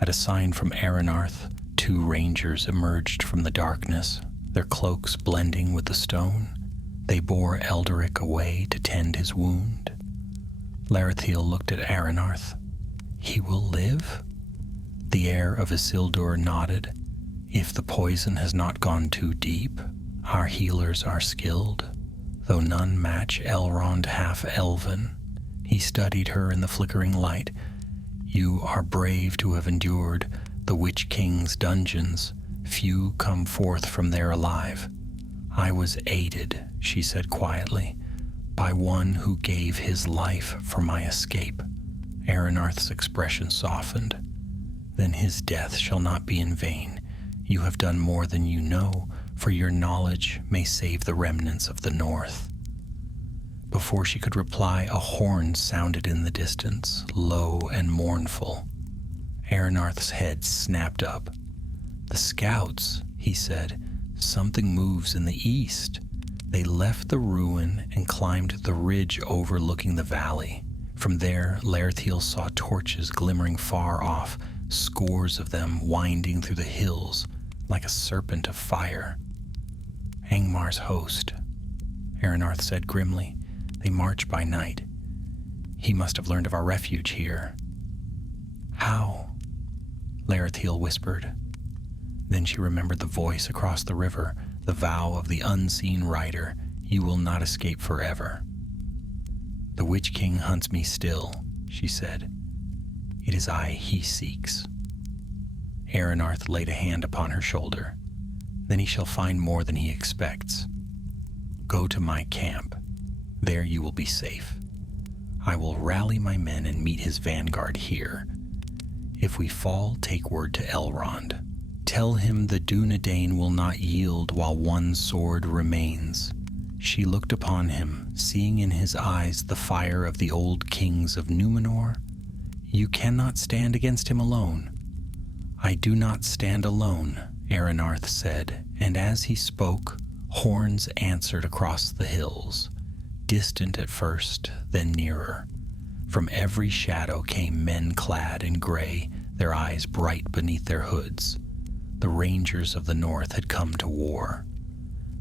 At a sign from Aranarth, 2 rangers emerged from the darkness, their cloaks blending with the stone. They bore Elderic away to tend his wound. Larethiel looked at Aranarth. "He will live?" The heir of Isildur nodded. "If the poison has not gone too deep, our healers are skilled, though none match Elrond half-elven." He studied her in the flickering light. "You are brave to have endured the Witch King's dungeons. Few come forth from there alive." "I was aided," she said quietly, "by one who gave his life for my escape." Aranarth's expression softened. "Then his death shall not be in vain. You have done more than you know, for your knowledge may save the remnants of the North." Before she could reply, a horn sounded in the distance, low and mournful. Aranarth's head snapped up. "The scouts," he said. "Something moves in the east." They left the ruin and climbed the ridge overlooking the valley. From there, Larethiel saw torches glimmering far off, scores of them winding through the hills like a serpent of fire. "Angmar's host," Aranarth said grimly. "They march by night. He must have learned of our refuge here." "How?" Larethiel whispered. Then she remembered the voice across the river, the vow of the unseen rider, "You will not escape forever." "The Witch King hunts me still," she said. "It is I he seeks." Aranarth laid a hand upon her shoulder. "Then he shall find more than he expects. Go to my camp. There you will be safe. I will rally my men and meet his vanguard here. If we fall, take word to Elrond. Tell him the Dunedain will not yield while one sword remains." She looked upon him, seeing in his eyes the fire of the old kings of Númenor. "You cannot stand against him alone." "I do not stand alone," Aranarth said, and as he spoke, Horns answered across the hills, distant at first, then nearer. From every shadow came men clad in gray, their eyes bright beneath their hoods. The rangers of the north had come to war.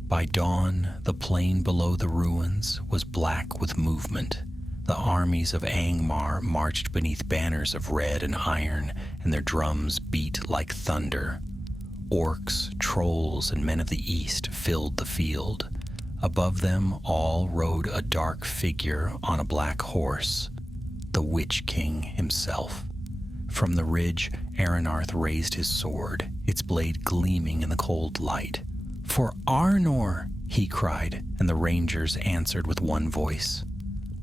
By dawn, the plain below the ruins was black with movement. The armies of Angmar marched beneath banners of red and iron, and their drums beat like thunder. Orcs, trolls, and men of the east filled the field. Above them all rode a dark figure on a black horse, the Witch King himself. From the ridge, Aronarth raised his sword, its blade gleaming in the cold light. "For Arnor!" he cried, and the rangers answered with one voice.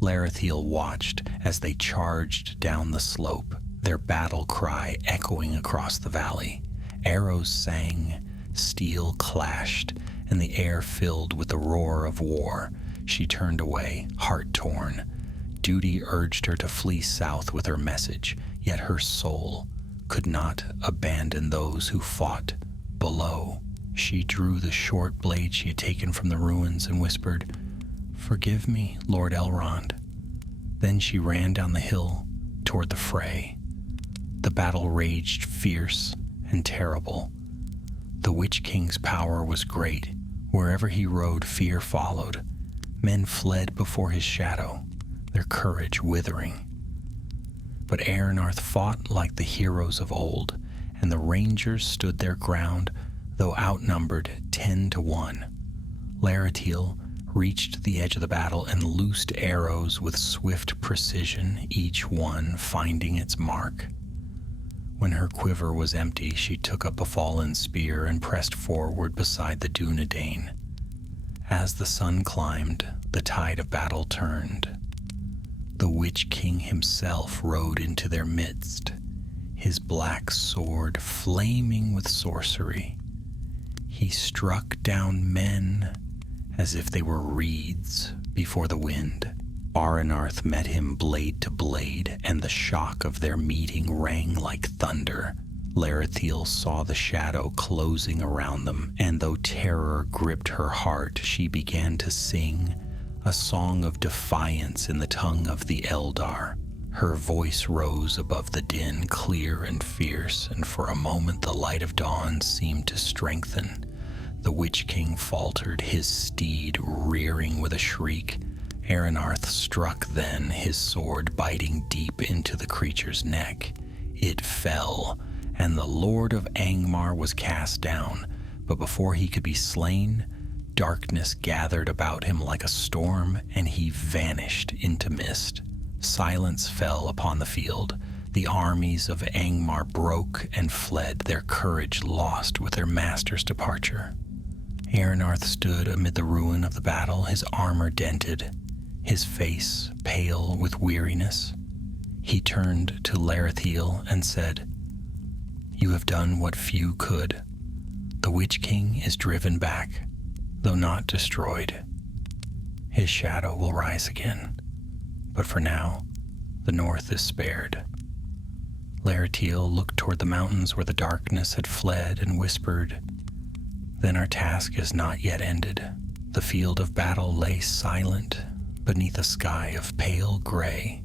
Larethiel watched as they charged down the slope, their battle cry echoing across the valley. Arrows sang, steel clashed, and the air filled with the roar of war. She turned away, heart-torn. Duty urged her to flee south with her message, yet her soul could not abandon those who fought below. She drew the short blade she had taken from the ruins and whispered, "Forgive me, Lord Elrond." Then she ran down the hill toward the fray. The battle raged fierce and terrible. The Witch King's power was great. Wherever he rode, fear followed. Men fled before his shadow, their courage withering. But Aronarth fought like the heroes of old, and the rangers stood their ground, though outnumbered 10-1. Larethiel reached the edge of the battle and loosed arrows with swift precision, each one finding its mark. When her quiver was empty, she took up a fallen spear and pressed forward beside the Dunedain. As the sun climbed, the tide of battle turned. The Witch King himself rode into their midst, his black sword flaming with sorcery. He struck down men as if they were reeds before the wind. Aronarth met him blade to blade, and the shock of their meeting rang like thunder. Larethiel saw the shadow closing around them, and though terror gripped her heart, she began to sing a song of defiance in the tongue of the Eldar. Her voice rose above the din, clear and fierce, and for a moment the light of dawn seemed to strengthen. The Witch King faltered, his steed rearing with a shriek. Aronarth struck then, his sword biting deep into the creature's neck. It fell, and the Lord of Angmar was cast down, but before he could be slain, darkness gathered about him like a storm, and he vanished into mist. Silence fell upon the field. The armies of Angmar broke and fled, their courage lost with their master's departure. Aronarth stood amid the ruin of the battle, his armor dented, his face pale with weariness. He turned to Larethiel and said, "You have done what few could. The Witch King is driven back, though not destroyed. His shadow will rise again, but for now, the north is spared." Larethiel looked toward the mountains where the darkness had fled and whispered, "Then our task is not yet ended." The field of battle lay silent beneath a sky of pale gray.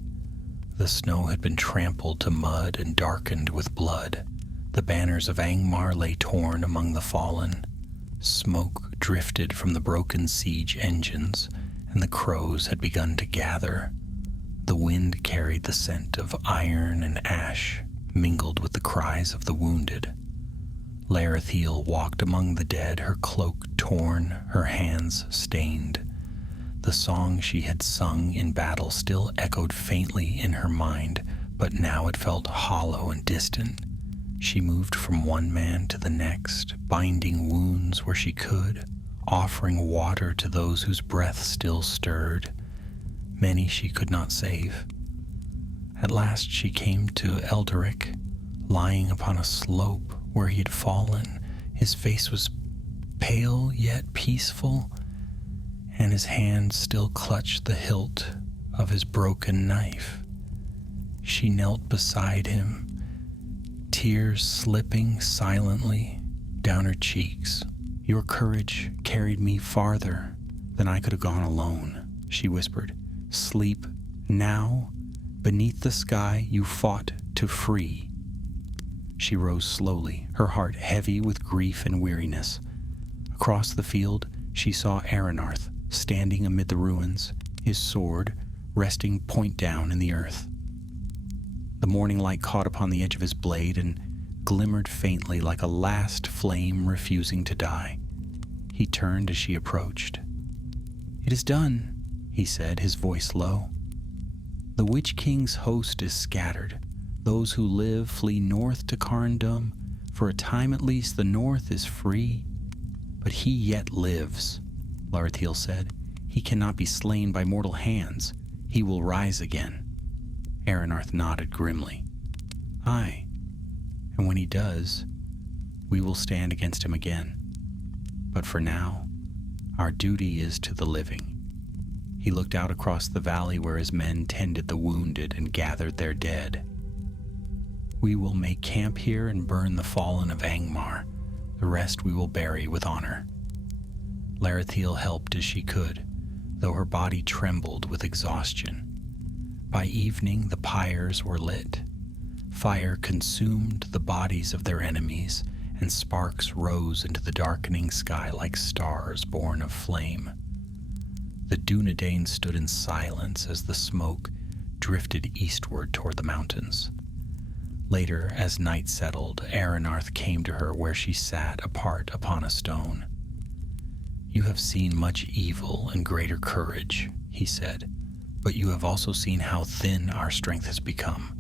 The snow had been trampled to mud and darkened with blood. The banners of Angmar lay torn among the fallen. Smoke drifted from the broken siege engines, and the crows had begun to gather. The wind carried the scent of iron and ash, mingled with the cries of the wounded. Larethiel walked among the dead, her cloak torn, her hands stained. The song she had sung in battle still echoed faintly in her mind, but now it felt hollow and distant. She moved from one man to the next, binding wounds where she could, offering water to those whose breath still stirred. Many she could not save. At last she came to Elderic, lying upon a slope where he had fallen. His face was pale yet peaceful, and his hand still clutched the hilt of his broken knife. She knelt beside him, tears slipping silently down her cheeks. Your courage carried me farther than I could have gone alone, she whispered. Sleep now. Beneath the sky you fought to free. She rose slowly, her heart heavy with grief and weariness. Across the field, she saw Aranarth standing amid the ruins, his sword resting point down in the earth. The morning light caught upon the edge of his blade and glimmered faintly like a last flame refusing to die. He turned as she approached. "It is done," he said, his voice low. "The Witch King's host is scattered. Those who live flee north to Carndum. For a time at least the north is free. But he yet lives," Larathiel said. "He cannot be slain by mortal hands. He will rise again." Aranarth nodded grimly. "Aye, and when he does, we will stand against him again. But for now, our duty is to the living." He looked out across the valley where his men tended the wounded and gathered their dead. "We will make camp here and burn the fallen of Angmar. The rest we will bury with honor." Larathiel helped as she could, though her body trembled with exhaustion. By evening, the pyres were lit. Fire consumed the bodies of their enemies, and sparks rose into the darkening sky like stars born of flame. The Dunedain stood in silence as the smoke drifted eastward toward the mountains. Later, as night settled, Aranarth came to her where she sat apart upon a stone. "You have seen much evil and greater courage," he said, "but you have also seen how thin our strength has become.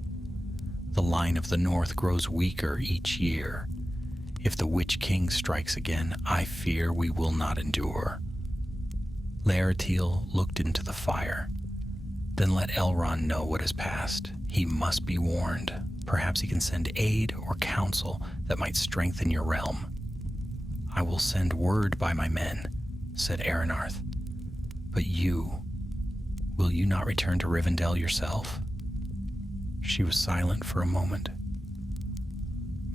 The line of the north grows weaker each year. If the Witch King strikes again, I fear we will not endure." Larathiel looked into the fire. "Then let Elrond know what has passed. He must be warned. Perhaps he can send aid or counsel that might strengthen your realm." "I will send word by my men," said Aranarth. "But you, will you not return to Rivendell yourself?" She was silent for a moment.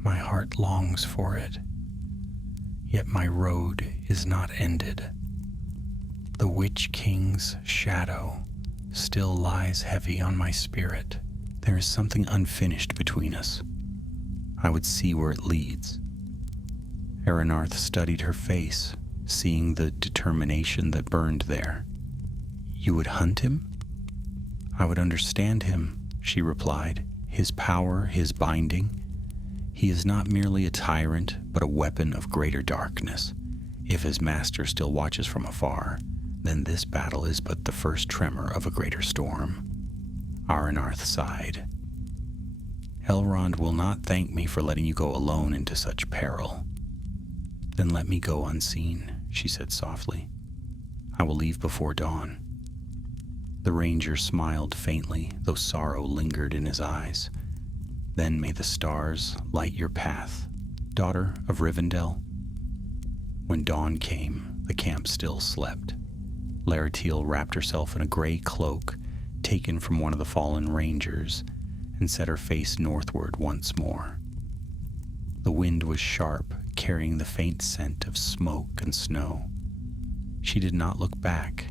"My heart longs for it, yet my road is not ended. The Witch King's shadow still lies heavy on my spirit. There is something unfinished between us. I would see where it leads." Aranarth studied her face, seeing the determination that burned there. "You would hunt him?" "I would understand him," she replied. "His power, his binding. He is not merely a tyrant, but a weapon of greater darkness. If his master still watches from afar, then this battle is but the first tremor of a greater storm." Aranarth sighed. "Elrond will not thank me for letting you go alone into such peril." "Then let me go unseen," she said softly. "I will leave before dawn." The ranger smiled faintly, though sorrow lingered in his eyes. "Then may the stars light your path, daughter of Rivendell." When dawn came, the camp still slept. Larathiel wrapped herself in a gray cloak taken from one of the fallen rangers and set her face northward once more. The wind was sharp, carrying the faint scent of smoke and snow. She did not look back.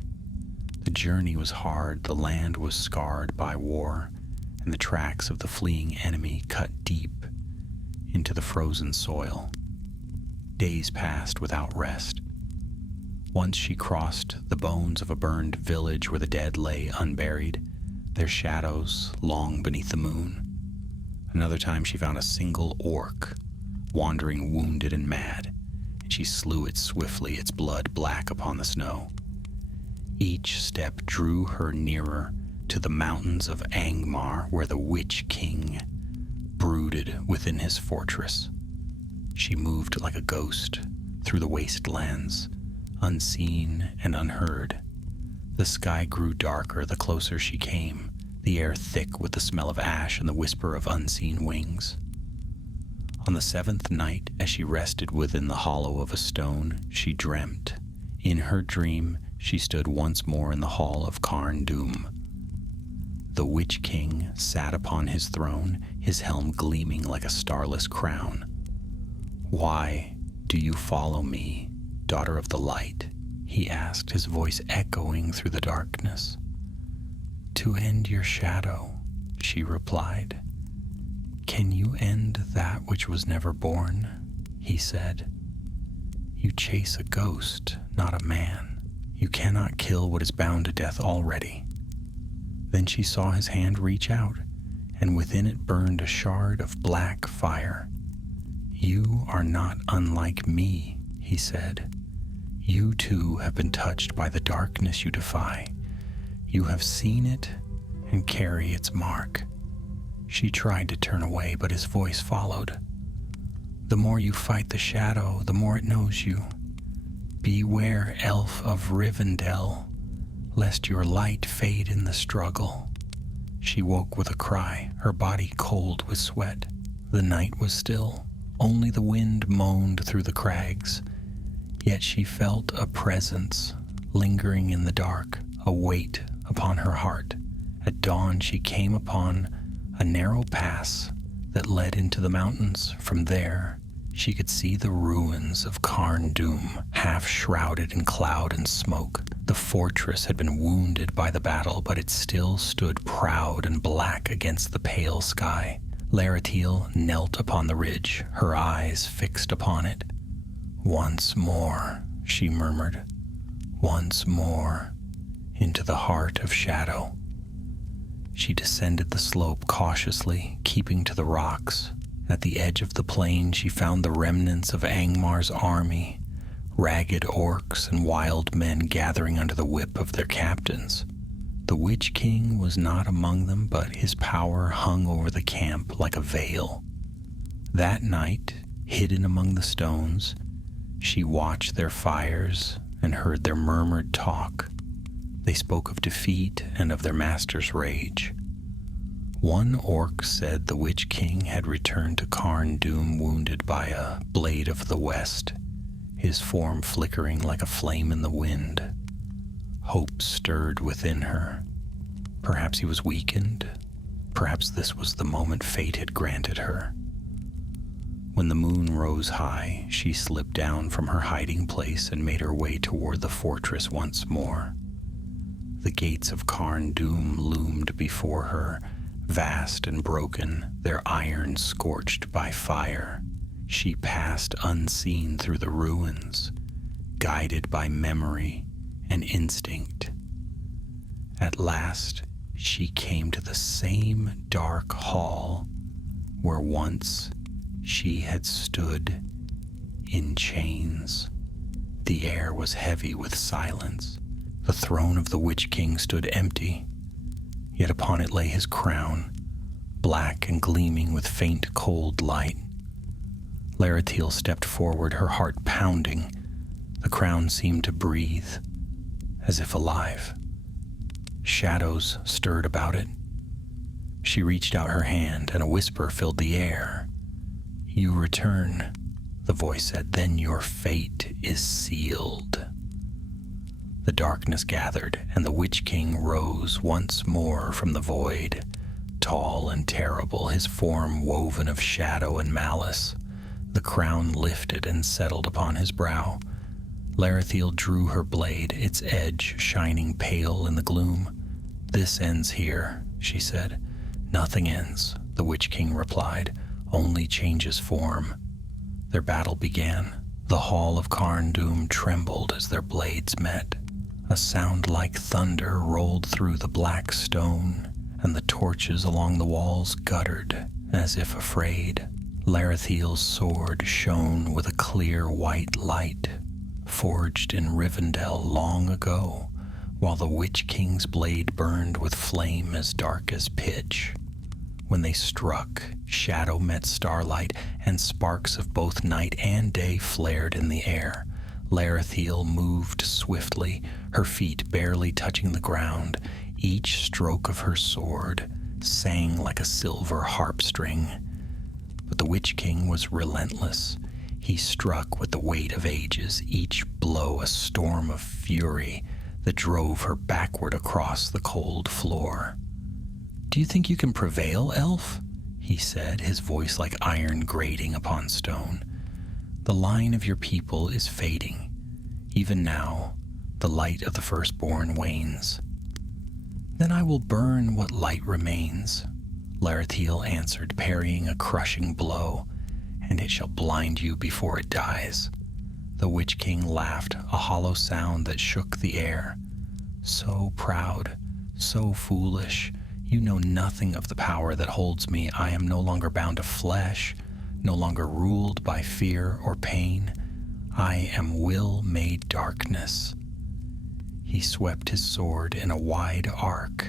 The journey was hard, the land was scarred by war, and the tracks of the fleeing enemy cut deep into the frozen soil. Days passed without rest. Once she crossed the bones of a burned village where the dead lay unburied, their shadows long beneath the moon. Another time she found a single orc, wandering wounded and mad, and she slew it swiftly, its blood black upon the snow. Each step drew her nearer to the mountains of Angmar, where the Witch King brooded within his fortress. She moved like a ghost through the wastelands, unseen and unheard. The sky grew darker the closer she came, the air thick with the smell of ash and the whisper of unseen wings. On the seventh night, as she rested within the hollow of a stone, she dreamt. In her dream, she stood once more in the hall of Carndum. The Witch King sat upon his throne, his helm gleaming like a starless crown. "Why do you follow me?" daughter of the light?" he asked, his voice echoing through the darkness. "To end your shadow," she replied. "Can you end that which was never born?" he said. "You chase a ghost, not a man. You cannot kill what is bound to death already." Then she saw his hand reach out, and within it burned a shard of black fire. "You are not unlike me," he said. "You too have been touched by the darkness you defy. You have seen it and carry its mark." She tried to turn away, but his voice followed. "The more you fight the shadow, the more it knows you. Beware, elf of Rivendell, lest your light fade in the struggle." She woke with a cry, her body cold with sweat. The night was still. Only the wind moaned through the crags. Yet she felt a presence lingering in the dark, a weight upon her heart. At dawn she came upon a narrow pass that led into the mountains. From there, she could see the ruins of Carn Dûm, half shrouded in cloud and smoke. The fortress had been wounded by the battle, but it still stood proud and black against the pale sky. Laratiel knelt upon the ridge, her eyes fixed upon it. "Once more," she murmured, "once more, into the heart of shadow." She descended the slope cautiously, keeping to the rocks. At the edge of the plain, she found the remnants of Angmar's army, ragged orcs and wild men gathering under the whip of their captains. The Witch King was not among them, but his power hung over the camp like a veil. That night, hidden among the stones, she watched their fires and heard their murmured talk. They spoke of defeat and of their master's rage. One orc said the Witch King had returned to Carn Dûm wounded by a blade of the west, his form flickering like a flame in the wind. Hope stirred within her. Perhaps he was weakened. Perhaps this was the moment fate had granted her. When the moon rose high, she slipped down from her hiding place and made her way toward the fortress once more. The gates of Carn Dûm loomed before her, vast and broken, their iron scorched by fire. She passed unseen through the ruins, guided by memory and instinct. At last, she came to the same dark hall where once she had stood in chains. The air was heavy with silence. The throne of the Witch King stood empty, yet upon it lay his crown, black and gleaming with faint cold light. Laratiel stepped forward, her heart pounding. The crown seemed to breathe, as if alive. Shadows stirred about it. She reached out her hand, and a whisper filled the air. "You return," the voice said, "then your fate is sealed." The darkness gathered, and the Witch King rose once more from the void, tall and terrible, his form woven of shadow and malice. The crown lifted and settled upon his brow. Laratiel drew her blade, its edge shining pale in the gloom. "This ends here," she said. "Nothing ends," the Witch King replied, "only changes form." Their battle began. The hall of Carn Dûm trembled as their blades met. A sound like thunder rolled through the black stone, and the torches along the walls guttered as if afraid. Larathiel's sword shone with a clear white light, forged in Rivendell long ago, while the Witch King's blade burned with flame as dark as pitch. When they struck, shadow met starlight, and sparks of both night and day flared in the air. Larathiel moved swiftly, her feet barely touching the ground. Each stroke of her sword sang like a silver harp string. But the Witch King was relentless. He struck with the weight of ages, each blow a storm of fury that drove her backward across the cold floor. "Do you think you can prevail, elf?" he said, his voice like iron grating upon stone. "The line of your people is fading. Even now, the light of the firstborn wanes. Then I will burn what light remains, Larathiel answered, parrying a crushing blow, and it shall blind you before it dies. The Witch King laughed, a hollow sound that shook the air. So proud, so foolish, you know nothing of the power that holds me. I am no longer bound to flesh, no longer ruled by fear or pain. I am will made darkness. He swept his sword in a wide arc.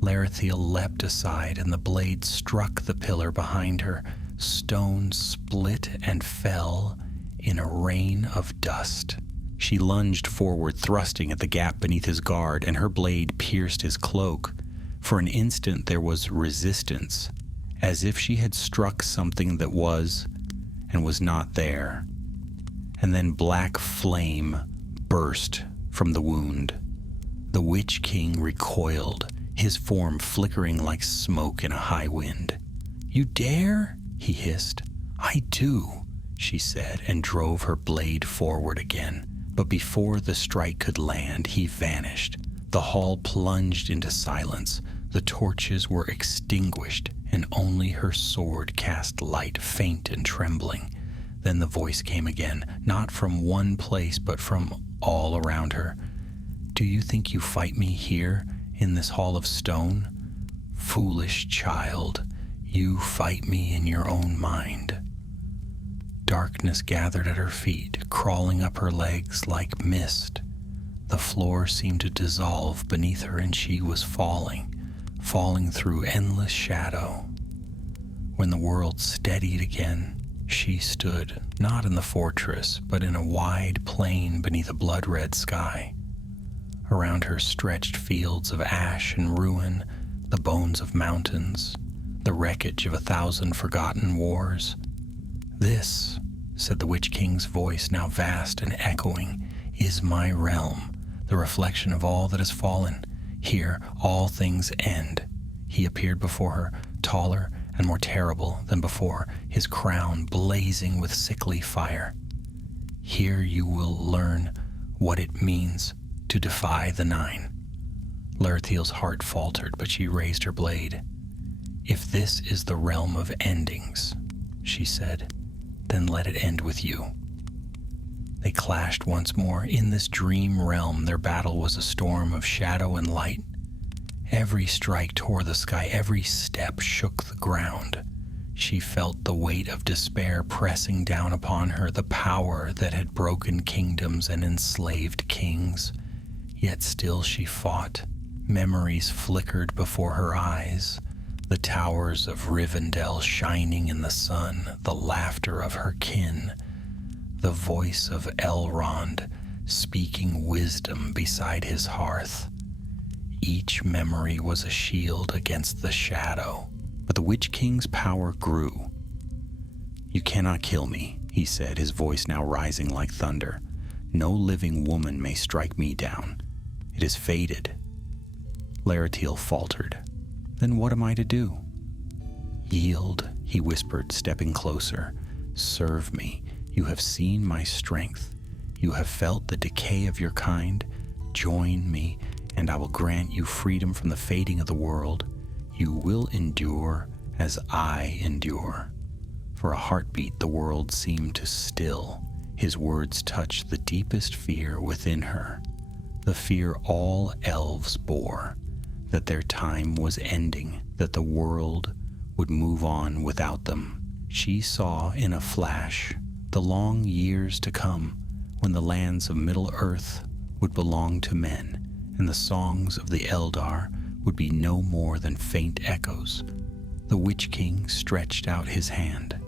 Larathiel leapt aside, and the blade struck the pillar behind her. Stone split and fell in a rain of dust. She lunged forward, thrusting at the gap beneath his guard, and her blade pierced his cloak. For an instant there was resistance, as if she had struck something that was and was not there. And then black flame burst from the wound. The Witch King recoiled, his form flickering like smoke in a high wind. "You dare?" he hissed. "I do," she said, and drove her blade forward again. But before the strike could land, he vanished. The hall plunged into silence. The torches were extinguished, and only her sword cast light, faint and trembling. Then the voice came again, not from one place, but from all around her. "Do you think you fight me here, in this hall of stone? Foolish child, you fight me in your own mind." Darkness gathered at her feet, crawling up her legs like mist. The floor seemed to dissolve beneath her, and she was falling through endless shadow. When the world steadied again, she stood, not in the fortress, but in a wide plain beneath a blood-red sky. Around her stretched fields of ash and ruin, the bones of mountains, the wreckage of 1,000 forgotten wars. "This," said the Witch King's voice, now vast and echoing, "is my realm, the reflection of all that has fallen. Here all things end." He appeared before her, taller and more terrible than before, his crown blazing with sickly fire. "Here you will learn what it means to defy the Nine." Larathiel's heart faltered, but she raised her blade. "If this is the realm of endings," she said, "then let it end with you." They clashed once more. In this dream realm, their battle was a storm of shadow and light. Every strike tore the sky, every step shook the ground. She felt the weight of despair pressing down upon her, the power that had broken kingdoms and enslaved kings. Yet still she fought. Memories flickered before her eyes, the towers of Rivendell shining in the sun, the laughter of her kin, the voice of Elrond speaking wisdom beside his hearth. Each memory was a shield against the shadow, but the Witch King's power grew. "You cannot kill me," he said, his voice now rising like thunder. "No living woman may strike me down. It is fated." Larathiel faltered. "Then what am I to do?" "Yield," he whispered, stepping closer. "Serve me. You have seen my strength. You have felt the decay of your kind. Join me, and I will grant you freedom from the fading of the world. You will endure as I endure." For a heartbeat, the world seemed to still. His words touched the deepest fear within her, the fear all elves bore, that their time was ending, that the world would move on without them. She saw in a flash the long years to come, when the lands of Middle-earth would belong to men, and the songs of the Eldar would be no more than faint echoes. The Witch King stretched out his hand.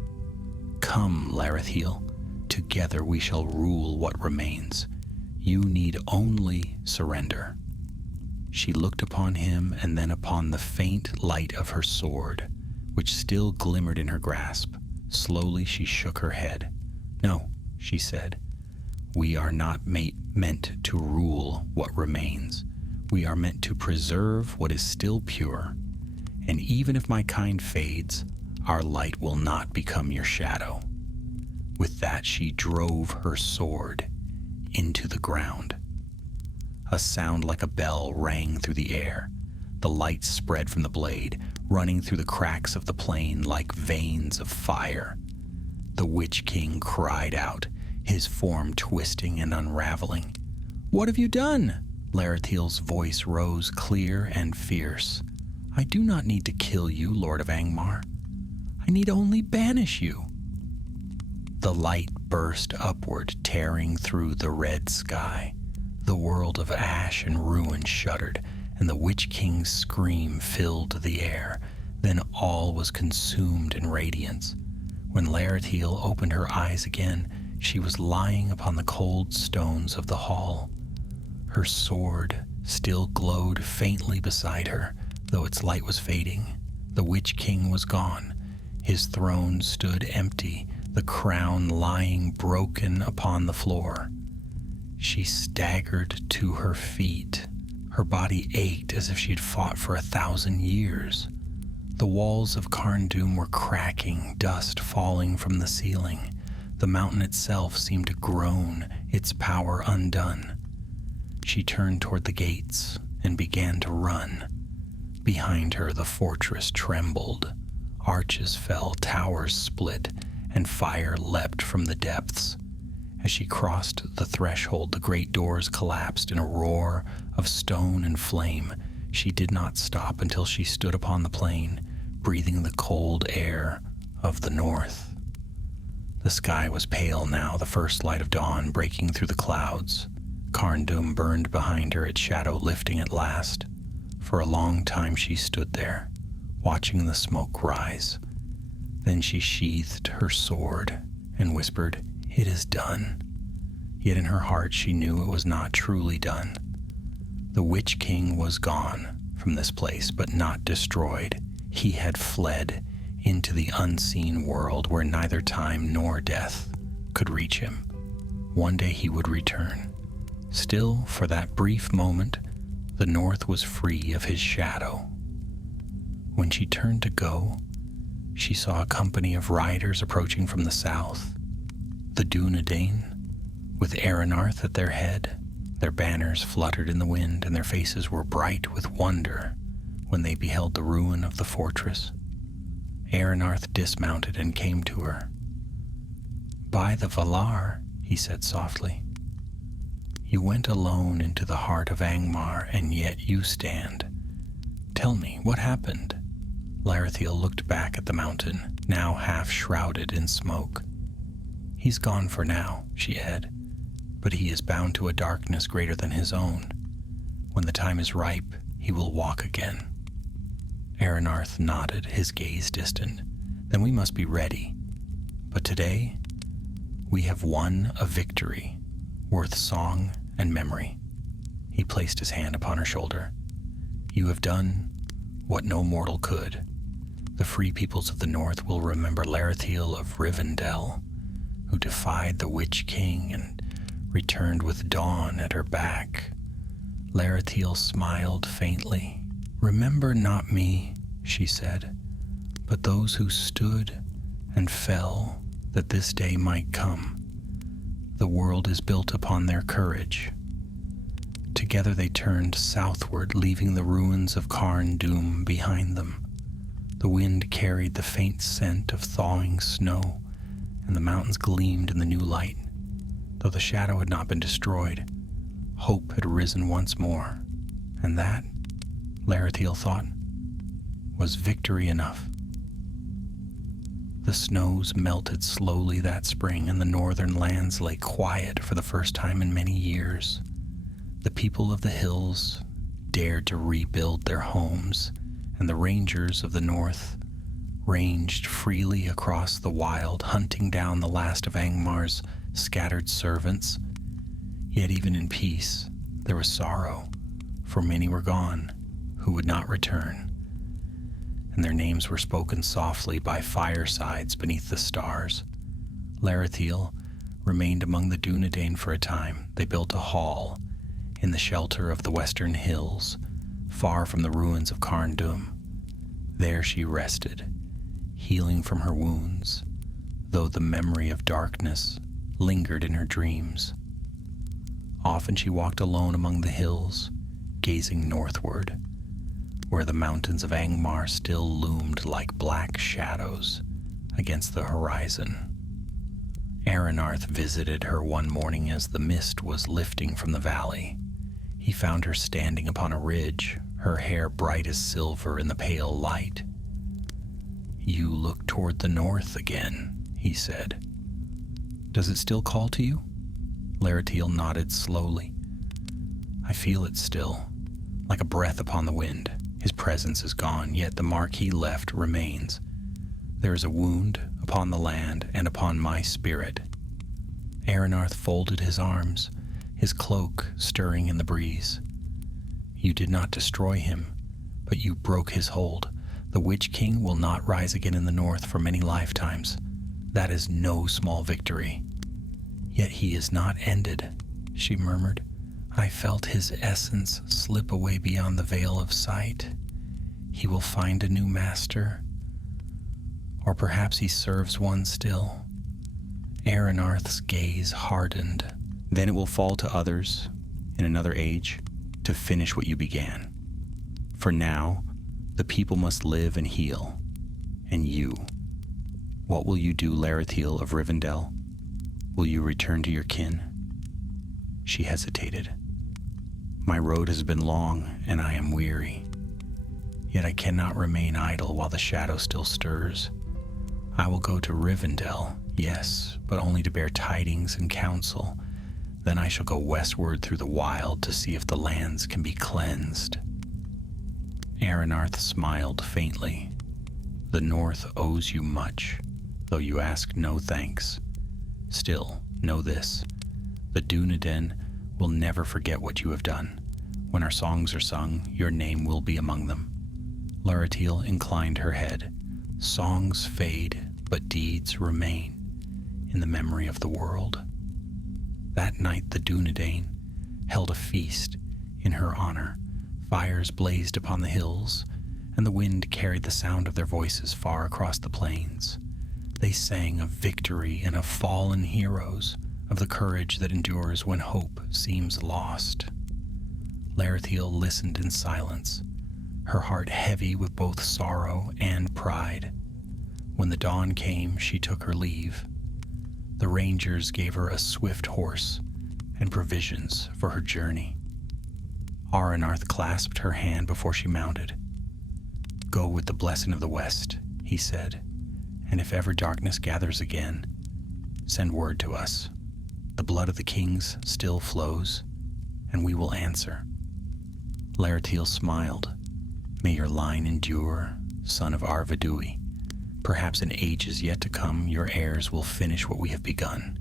"Come, Larathiel, together we shall rule what remains. You need only surrender." She looked upon him and then upon the faint light of her sword, which still glimmered in her grasp. Slowly she shook her head. "No," she said, "we are not meant to rule what remains. We are meant to preserve what is still pure. And even if my kind fades, our light will not become your shadow." With that she drove her sword into the ground. A sound like a bell rang through the air. The light spread from the blade, running through the cracks of the plain like veins of fire. The Witch King cried out, his form twisting and unraveling. "What have you done?" Larathiel's voice rose clear and fierce. "I do not need to kill you, Lord of Angmar. I need only banish you." The light burst upward, tearing through the red sky. The world of ash and ruin shuddered, and the Witch King's scream filled the air. Then all was consumed in radiance. When Larathiel opened her eyes again, she was lying upon the cold stones of the hall. Her sword still glowed faintly beside her, though its light was fading. The Witch King was gone. His throne stood empty, the crown lying broken upon the floor. She staggered to her feet. Her body ached as if she had fought for 1,000 years. The walls of Carn-dûm were cracking, dust falling from the ceiling. The mountain itself seemed to groan, its power undone. She turned toward the gates and began to run. Behind her, the fortress trembled. Arches fell, towers split, and fire leapt from the depths. As she crossed the threshold, the great doors collapsed in a roar of stone and flame. She did not stop until she stood upon the plain, breathing the cold air of the north. The sky was pale now, the first light of dawn breaking through the clouds. Carn-dûm burned behind her, its shadow lifting at last. For a long time she stood there, watching the smoke rise. Then she sheathed her sword and whispered, "It is done." Yet in her heart she knew it was not truly done. The Witch King was gone from this place, but not destroyed. He had fled into the unseen world where neither time nor death could reach him. One day he would return. Still, for that brief moment, the north was free of his shadow. When she turned to go, she saw a company of riders approaching from the south. The Dunedain, with Aranarth at their head. Their banners fluttered in the wind, and their faces were bright with wonder when they beheld the ruin of the fortress. Aranarth dismounted and came to her. "By the Valar," he said softly, "you went alone into the heart of Angmar, and yet you stand. Tell me, what happened?" Larathiel looked back at the mountain, now half shrouded in smoke. "He's gone for now," she said, "but he is bound to a darkness greater than his own. When the time is ripe, he will walk again." Aranarth nodded, his gaze distant. "Then we must be ready. But today, we have won a victory worth song and memory." He placed his hand upon her shoulder. "You have done what no mortal could. The free peoples of the north will remember Larathiel of Rivendell, who defied the Witch King and returned with dawn at her back." Larathiel smiled faintly. "Remember not me," she said, "but those who stood and fell that this day might come. The world is built upon their courage." Together they turned southward, leaving the ruins of Carn-dûm behind them. The wind carried the faint scent of thawing snow, and the mountains gleamed in the new light. Though the shadow had not been destroyed, hope had risen once more, and that, Larathiel thought, was victory enough. The snows melted slowly that spring, and the northern lands lay quiet for the first time in many years. The people of the hills dared to rebuild their homes, and the rangers of the north ranged freely across the wild, hunting down the last of Angmar's scattered servants. Yet even in peace, there was sorrow, for many were gone who would not return, and their names were spoken softly by firesides beneath the stars. Larathiel remained among the Dunedain for a time. They built a hall in the shelter of the western hills, far from the ruins of Carn-dûm. There she rested, healing from her wounds, though the memory of darkness lingered in her dreams. Often she walked alone among the hills, gazing northward, where the mountains of Angmar still loomed like black shadows against the horizon. Aranarth visited her one morning as the mist was lifting from the valley. He found her standing upon a ridge, her hair bright as silver in the pale light. "You look toward the north again," he said. "Does it still call to you?" Laratiel nodded slowly. "I feel it still, like a breath upon the wind. His presence is gone, yet the mark he left remains. There is a wound upon the land and upon my spirit." Aranarth folded his arms, his cloak stirring in the breeze. "You did not destroy him, but you broke his hold. The Witch King will not rise again in the north for many lifetimes. That is no small victory." "Yet he is not ended," she murmured. "I felt his essence slip away beyond the veil of sight. He will find a new master. Or perhaps he serves one still." Aranarth's gaze hardened. "Then it will fall to others, in another age, to finish what you began. For now, the people must live and heal. And you, what will you do, Laratiel of Rivendell? Will you return to your kin?" She hesitated. "My road has been long, and I am weary. Yet I cannot remain idle while the shadow still stirs. I will go to Rivendell, yes, but only to bear tidings and counsel. Then I shall go westward through the wild to see if the lands can be cleansed." Aranarth smiled faintly. "The north owes you much, though you ask no thanks. Still, know this. The Dunedain will never forget what you have done. When our songs are sung, your name will be among them." Laratiel inclined her head. "Songs fade, but deeds remain in the memory of the world." That night the Dunedain held a feast in her honor. Fires blazed upon the hills, and the wind carried the sound of their voices far across the plains. They sang of victory and of fallen heroes, of the courage that endures when hope seems lost. Laratiel listened in silence, her heart heavy with both sorrow and pride. When the dawn came, she took her leave. The rangers gave her a swift horse and provisions for her journey. Aranarth clasped her hand before she mounted. "Go with the blessing of the West," he said, "and if ever darkness gathers again, send word to us. The blood of the kings still flows, and we will answer." Laratiel smiled. "May your line endure, son of Arvedui. Perhaps in ages yet to come, your heirs will finish what we have begun."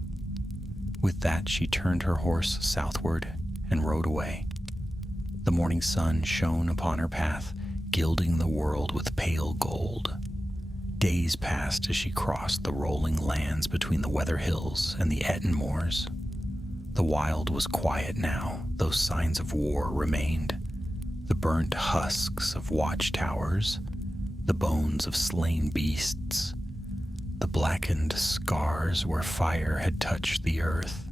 With that, she turned her horse southward and rode away. The morning sun shone upon her path, gilding the world with pale gold. Days passed as she crossed the rolling lands between the Weather Hills and the Etten Moors. The wild was quiet now, though signs of war remained. The burnt husks of watchtowers, the bones of slain beasts, the blackened scars where fire had touched the earth.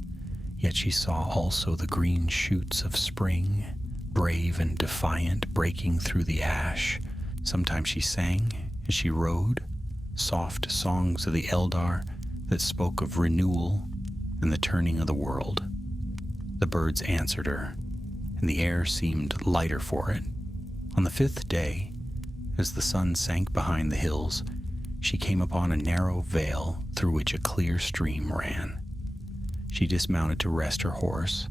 Yet she saw also the green shoots of spring, brave and defiant, breaking through the ash. Sometimes she sang, as she rode, soft songs of the Eldar that spoke of renewal and the turning of the world. The birds answered her, and the air seemed lighter for it. On the 5th day, as the sun sank behind the hills, she came upon a narrow vale through which a clear stream ran. She dismounted to rest her horse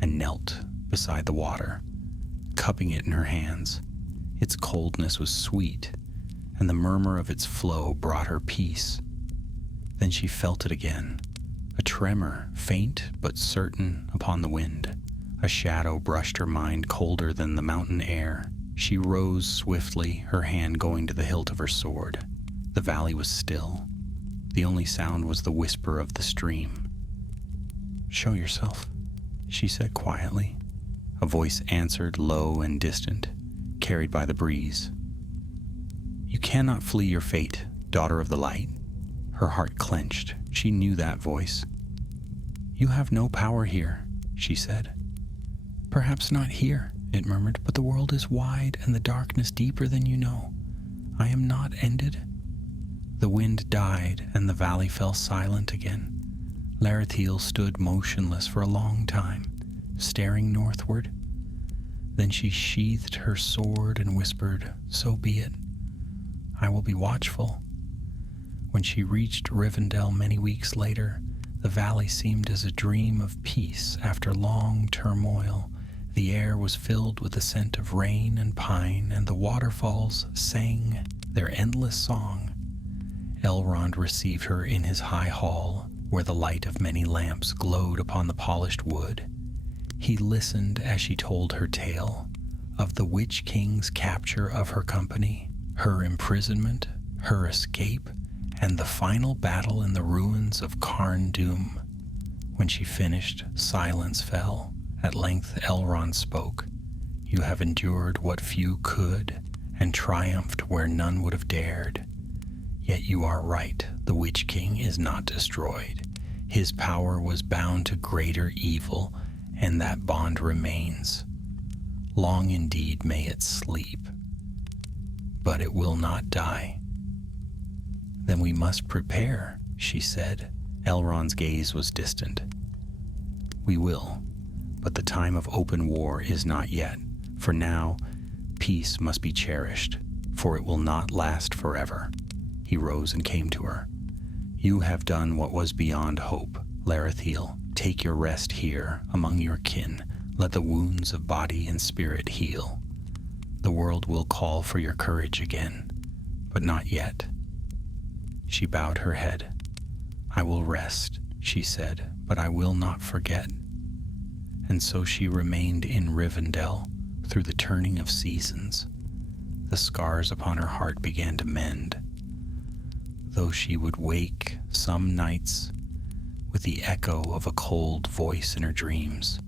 and knelt beside the water, cupping it in her hands. Its coldness was sweet, and the murmur of its flow brought her peace. Then she felt it again, a tremor, faint but certain, upon the wind. A shadow brushed her mind colder than the mountain air. She rose swiftly, her hand going to the hilt of her sword. The valley was still. The only sound was the whisper of the stream. "Show yourself," she said quietly. A voice answered, low and distant, carried by the breeze. "You cannot flee your fate, daughter of the light." Her heart clenched. She knew that voice. "You have no power here," she said. Perhaps not here, it murmured, but the world is wide and the darkness deeper than you know. I am not ended. The wind died and the valley fell silent again. Larathiel stood motionless for a long time, staring northward. Then she sheathed her sword and whispered, "So be it. I will be watchful." When she reached Rivendell many weeks later, the valley seemed as a dream of peace after long turmoil. The air was filled with the scent of rain and pine, and the waterfalls sang their endless song. Elrond received her in his high hall, where the light of many lamps glowed upon the polished wood. He listened as she told her tale of the Witch King's capture of her company, her imprisonment, her escape, and the final battle in the ruins of Carn Dûm. When she finished, silence fell. At length Elrond spoke. "You have endured what few could, and triumphed where none would have dared. Yet you are right, the Witch King is not destroyed. His power was bound to greater evil, and that bond remains. Long indeed may it sleep, but it will not die." "Then we must prepare," she said. Elrond's gaze was distant. "We will, but the time of open war is not yet. For now, peace must be cherished, for it will not last forever." He rose and came to her. "You have done what was beyond hope, Larathiel. Take your rest here, among your kin. Let the wounds of body and spirit heal. The world will call for your courage again, but not yet." She bowed her head. "I will rest," she said, "but I will not forget." And so she remained in Rivendell through the turning of seasons. The scars upon her heart began to mend, though she would wake some nights with the echo of a cold voice in her dreams.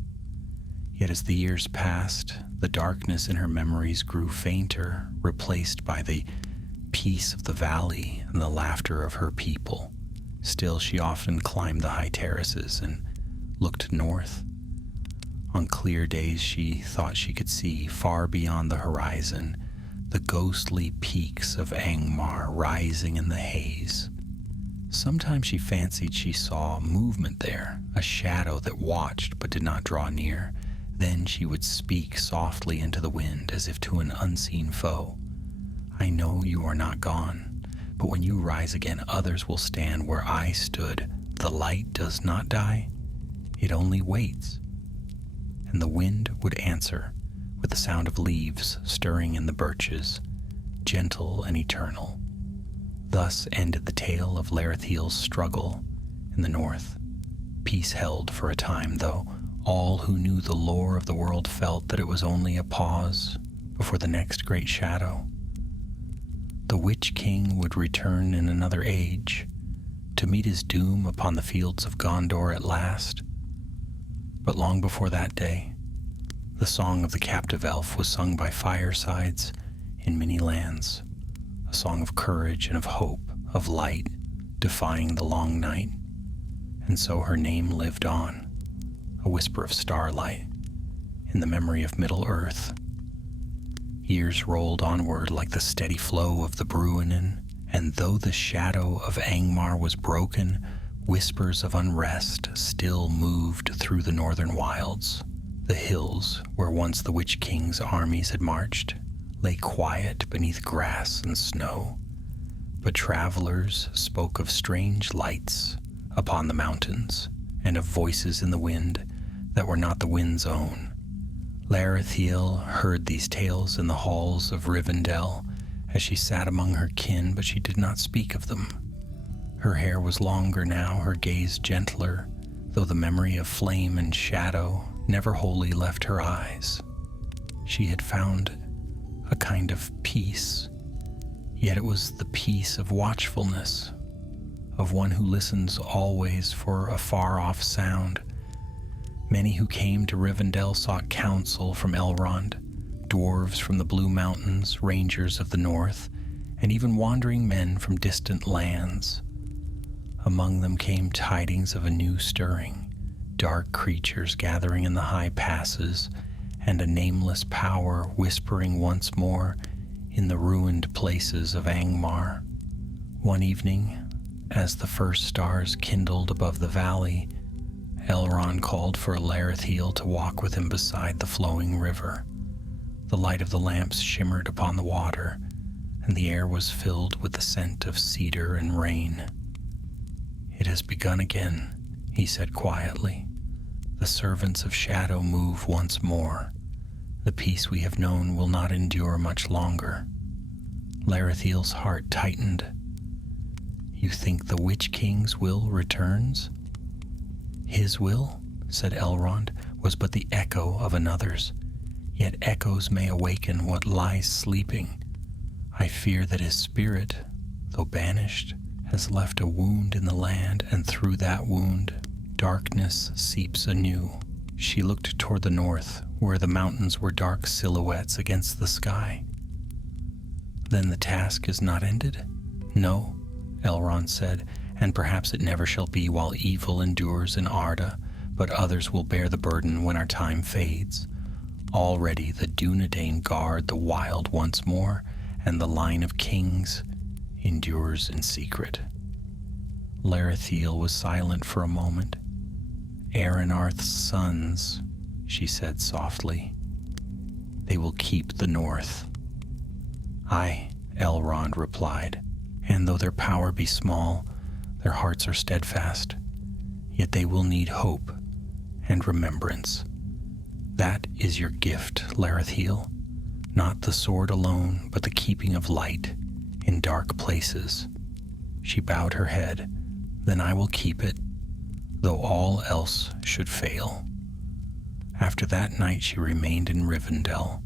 Yet as the years passed, the darkness in her memories grew fainter, replaced by the peace of the valley and the laughter of her people. Still, she often climbed the high terraces and looked north. On clear days, she thought she could see, far beyond the horizon, the ghostly peaks of Angmar rising in the haze. Sometimes she fancied she saw movement there, a shadow that watched but did not draw near. Then she would speak softly into the wind as if to an unseen foe. "I know you are not gone, but when you rise again, others will stand where I stood. The light does not die, it only waits." And the wind would answer with the sound of leaves stirring in the birches, gentle and eternal. Thus ended the tale of Larathiel's struggle in the north. Peace held for a time, though all who knew the lore of the world felt that it was only a pause before the next great shadow. The Witch King would return in another age, to meet his doom upon the fields of Gondor at last. But long before that day, the song of the captive elf was sung by firesides in many lands, a song of courage and of hope, of light, defying the long night. And so her name lived on, a whisper of starlight, in the memory of Middle-earth. Years rolled onward like the steady flow of the Bruinen, and though the shadow of Angmar was broken, whispers of unrest still moved through the northern wilds. The hills, where once the Witch King's armies had marched, lay quiet beneath grass and snow. But travelers spoke of strange lights upon the mountains, and of voices in the wind that were not the wind's own. Larathiel heard these tales in the halls of Rivendell as she sat among her kin, but she did not speak of them. Her hair was longer now, her gaze gentler, though the memory of flame and shadow never wholly left her eyes. She had found a kind of peace, yet it was the peace of watchfulness, of one who listens always for a far-off sound. Many who came to Rivendell sought counsel from Elrond, dwarves from the Blue Mountains, rangers of the north, and even wandering men from distant lands. Among them came tidings of a new stirring, dark creatures gathering in the high passes, and a nameless power whispering once more in the ruined places of Angmar. One evening, as the first stars kindled above the valley, Elrond called for Larethiel to walk with him beside the flowing river. The light of the lamps shimmered upon the water, and the air was filled with the scent of cedar and rain. "It has begun again," he said quietly. "The servants of shadow move once more. The peace we have known will not endure much longer." Larethiel's heart tightened. "You think the Witch King's will returns?" "His will," said Elrond, "was but the echo of another's. Yet echoes may awaken what lies sleeping. I fear that his spirit, though banished, has left a wound in the land, and through that wound, darkness seeps anew." She looked toward the north, where the mountains were dark silhouettes against the sky. "Then the task is not ended?" "No," Elrond said, "and perhaps it never shall be while evil endures in Arda, but others will bear the burden when our time fades. Already the Dunedain guard the wild once more, and the line of kings endures in secret." Larethiel was silent for a moment. "Aeronarth's sons," she said softly. "They will keep the north." "Aye," Elrond replied, "and though their power be small, their hearts are steadfast. Yet they will need hope and remembrance. That is your gift, Larethiel. Not the sword alone, but the keeping of light in dark places." She bowed her head. "Then I will keep it, though all else should fail." After that night she remained in Rivendell,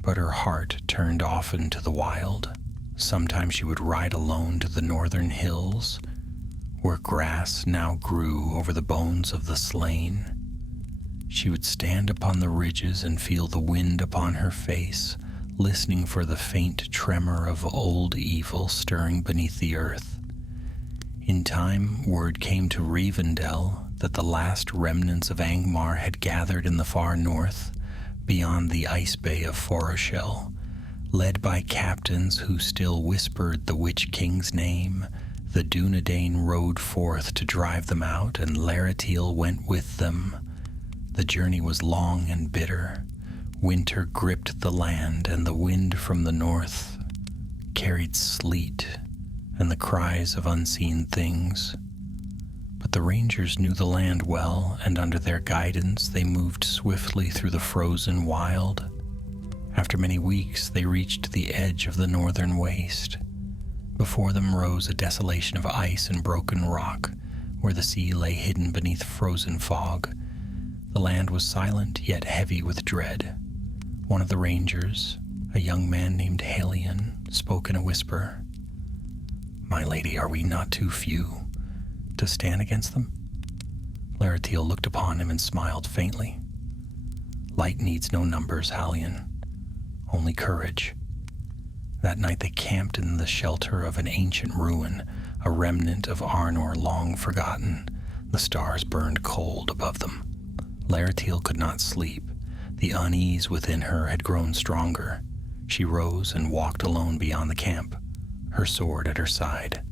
but her heart turned often to the wild. Sometimes she would ride alone to the northern hills, where grass now grew over the bones of the slain. She would stand upon the ridges and feel the wind upon her face, listening for the faint tremor of old evil stirring beneath the earth. In time, word came to Rivendell that the last remnants of Angmar had gathered in the far north, beyond the ice bay of Foroshel. Led by captains who still whispered the Witch King's name, the Dunedain rode forth to drive them out, and Larethiel went with them. The journey was long and bitter. Winter gripped the land, and the wind from the north carried sleet and the cries of unseen things. But the rangers knew the land well, and under their guidance they moved swiftly through the frozen wild. After many weeks, they reached the edge of the northern waste. Before them rose a desolation of ice and broken rock, where the sea lay hidden beneath frozen fog. The land was silent, yet heavy with dread. One of the rangers, a young man named Halion, spoke in a whisper. "My lady, are we not too few to stand against them?" Larethiel looked upon him and smiled faintly. "Light needs no numbers, Halion, only courage." That night they camped in the shelter of an ancient ruin, a remnant of Arnor long forgotten. The stars burned cold above them. Larethiel could not sleep. The unease within her had grown stronger. She rose and walked alone beyond the camp, her sword at her side.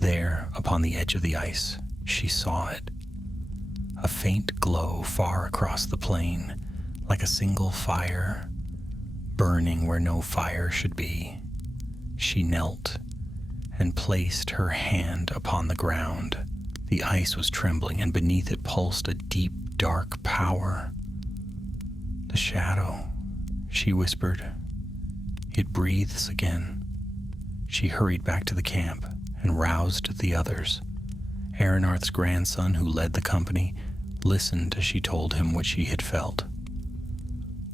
There, upon the edge of the ice, she saw it. A faint glow far across the plain, like a single fire, burning where no fire should be. She knelt and placed her hand upon the ground. The ice was trembling, and beneath it pulsed a deep, dark power. "The shadow," she whispered. "It breathes again." She hurried back to the camp and roused the others. Aeronarth's grandson, who led the company, listened as she told him what she had felt.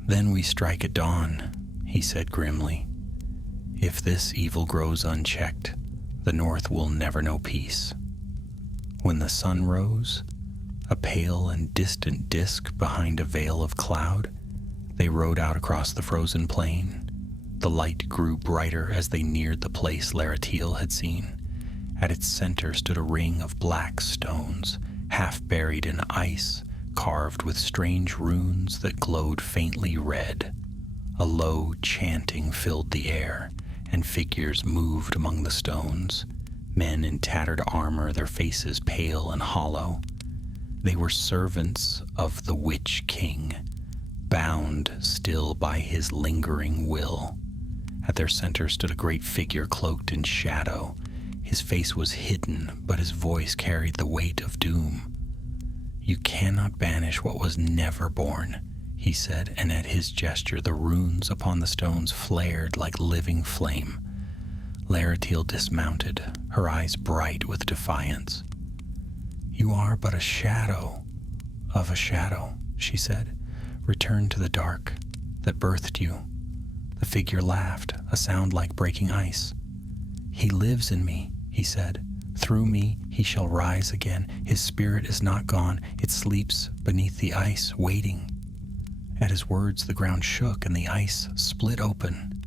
"Then we strike at dawn," he said grimly. "If this evil grows unchecked, the north will never know peace." When the sun rose, a pale and distant disk behind a veil of cloud, they rode out across the frozen plain. The light grew brighter as they neared the place Larethiel had seen. At its center stood a ring of black stones, half buried in ice, carved with strange runes that glowed faintly red. A low chanting filled the air, and figures moved among the stones, men in tattered armor, their faces pale and hollow. They were servants of the Witch King, bound still by his lingering will. At their center stood a great figure cloaked in shadow. His face was hidden, but his voice carried the weight of doom. "You cannot banish what was never born," he said, and at his gesture the runes upon the stones flared like living flame. Laratiel dismounted, her eyes bright with defiance. "You are but a shadow of a shadow," she said. "Return to the dark that birthed you." The figure laughed, a sound like breaking ice. "He lives in me," he said. "Through me he shall rise again. His spirit is not gone. It sleeps beneath the ice, waiting." At his words the ground shook and the ice split open.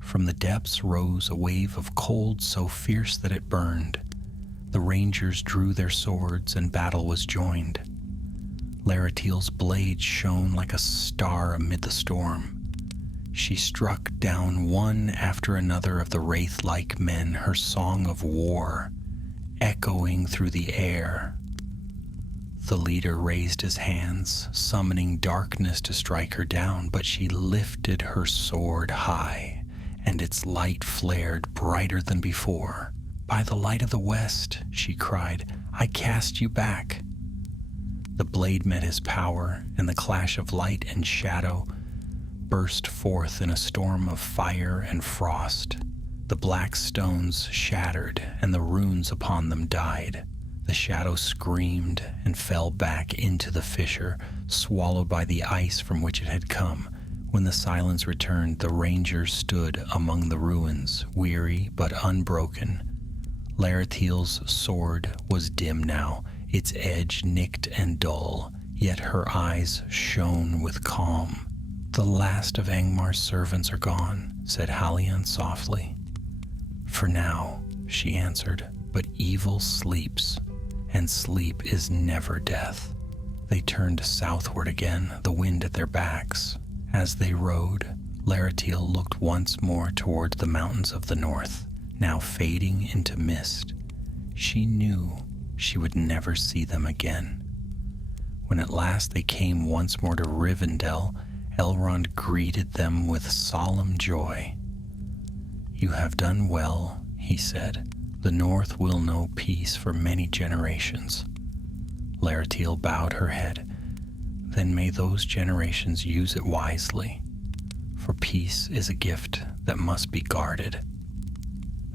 From the depths rose a wave of cold so fierce that it burned. The rangers drew their swords and battle was joined. Laratiel's blade shone like a star amid the storm. She struck down one after another of the wraith-like men, her song of war echoing through the air. The leader raised his hands, summoning darkness to strike her down, but she lifted her sword high, and its light flared brighter than before. "By the light of the west," she cried, "I cast you back." The blade met his power, and the clash of light and shadow burst forth in a storm of fire and frost. The black stones shattered, and the runes upon them died. The shadow screamed and fell back into the fissure, swallowed by the ice from which it had come. When the silence returned, the rangers stood among the ruins, weary but unbroken. Laratiel's sword was dim now, its edge nicked and dull, yet her eyes shone with calm. "The last of Angmar's servants are gone," said Halion softly. "For now," she answered, "but evil sleeps, and sleep is never death." They turned southward again, the wind at their backs. As they rode, Laratiel looked once more towards the mountains of the north, now fading into mist. She knew she would never see them again. When at last they came once more to Rivendell, Elrond greeted them with solemn joy. "You have done well," he said. "The North will know peace for many generations." Laratiel bowed her head. "Then may those generations use it wisely, for peace is a gift that must be guarded."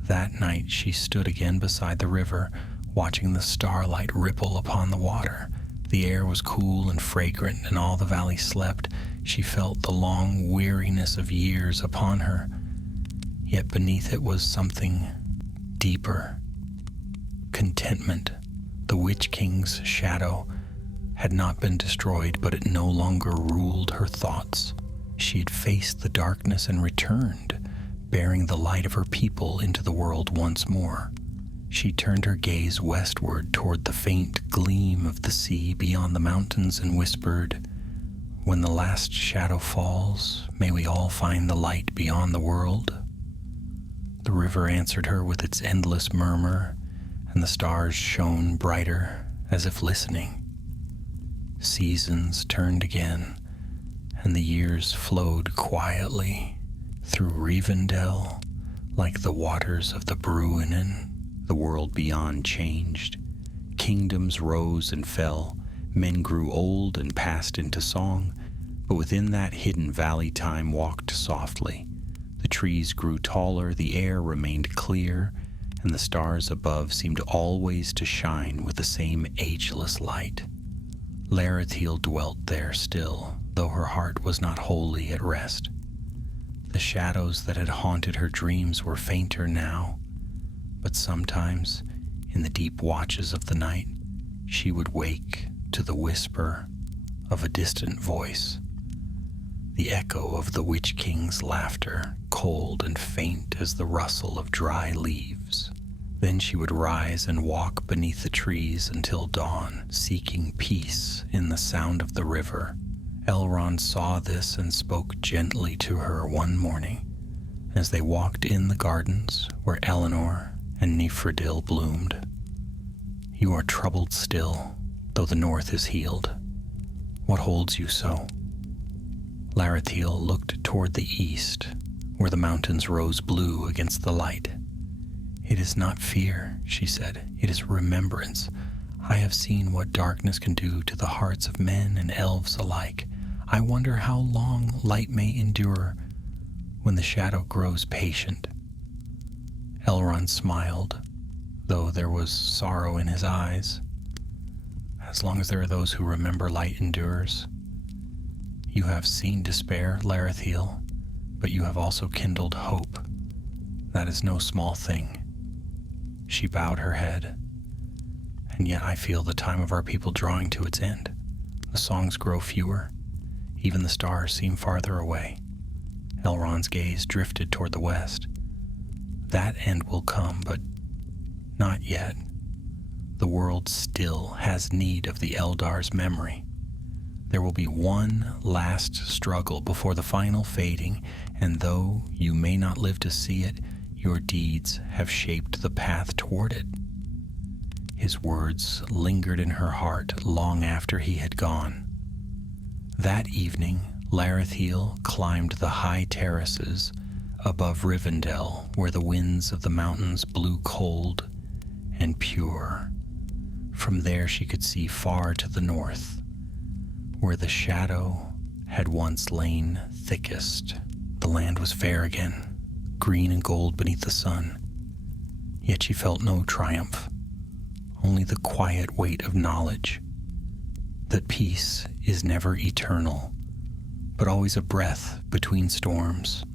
That night she stood again beside the river, watching the starlight ripple upon the water. The air was cool and fragrant, and all the valley slept. She felt the long weariness of years upon her, yet beneath it was something deeper. Contentment. The Witch King's shadow had not been destroyed, but it no longer ruled her thoughts. She had faced the darkness and returned, bearing the light of her people into the world once more. She turned her gaze westward toward the faint gleam of the sea beyond the mountains and whispered, "When the last shadow falls, may we all find the light beyond the world." The river answered her with its endless murmur, and the stars shone brighter as if listening. Seasons turned again, and the years flowed quietly through Rivendell like the waters of the Bruinen. The world beyond changed. Kingdoms rose and fell. Men grew old and passed into song. But within that hidden valley time walked softly. The trees grew taller, the air remained clear, and the stars above seemed always to shine with the same ageless light. Laratiel dwelt there still, though her heart was not wholly at rest. The shadows that had haunted her dreams were fainter now, but sometimes, in the deep watches of the night, she would wake to the whisper of a distant voice, the echo of the Witch King's laughter, cold and faint as the rustle of dry leaves. Then she would rise and walk beneath the trees until dawn, seeking peace in the sound of the river. Elrond saw this and spoke gently to her one morning as they walked in the gardens where Eleanor and Nifredil bloomed. "You are troubled still, though the north is healed. What holds you so?" Larathiel looked toward the east, where the mountains rose blue against the light. "It is not fear," she said. "It is remembrance. I have seen what darkness can do to the hearts of men and elves alike. I wonder how long light may endure when the shadow grows patient." Elrond smiled, though there was sorrow in his eyes. "As long as there are those who remember light endures. You have seen despair, Larathiel, but you have also kindled hope. That is no small thing." She bowed her head. "And yet I feel the time of our people drawing to its end. The songs grow fewer. Even the stars seem farther away." Elrond's gaze drifted toward the west. "That end will come, but not yet. The world still has need of the Eldar's memory. There will be one last struggle before the final fading, and though you may not live to see it, your deeds have shaped the path toward it." His words lingered in her heart long after he had gone. That evening, Larathiel climbed the high terraces above Rivendell, where the winds of the mountains blew cold and pure. From there she could see far to the north, where the shadow had once lain thickest. The land was fair again, green and gold beneath the sun. Yet she felt no triumph, only the quiet weight of knowledge that peace is never eternal, but always a breath between storms.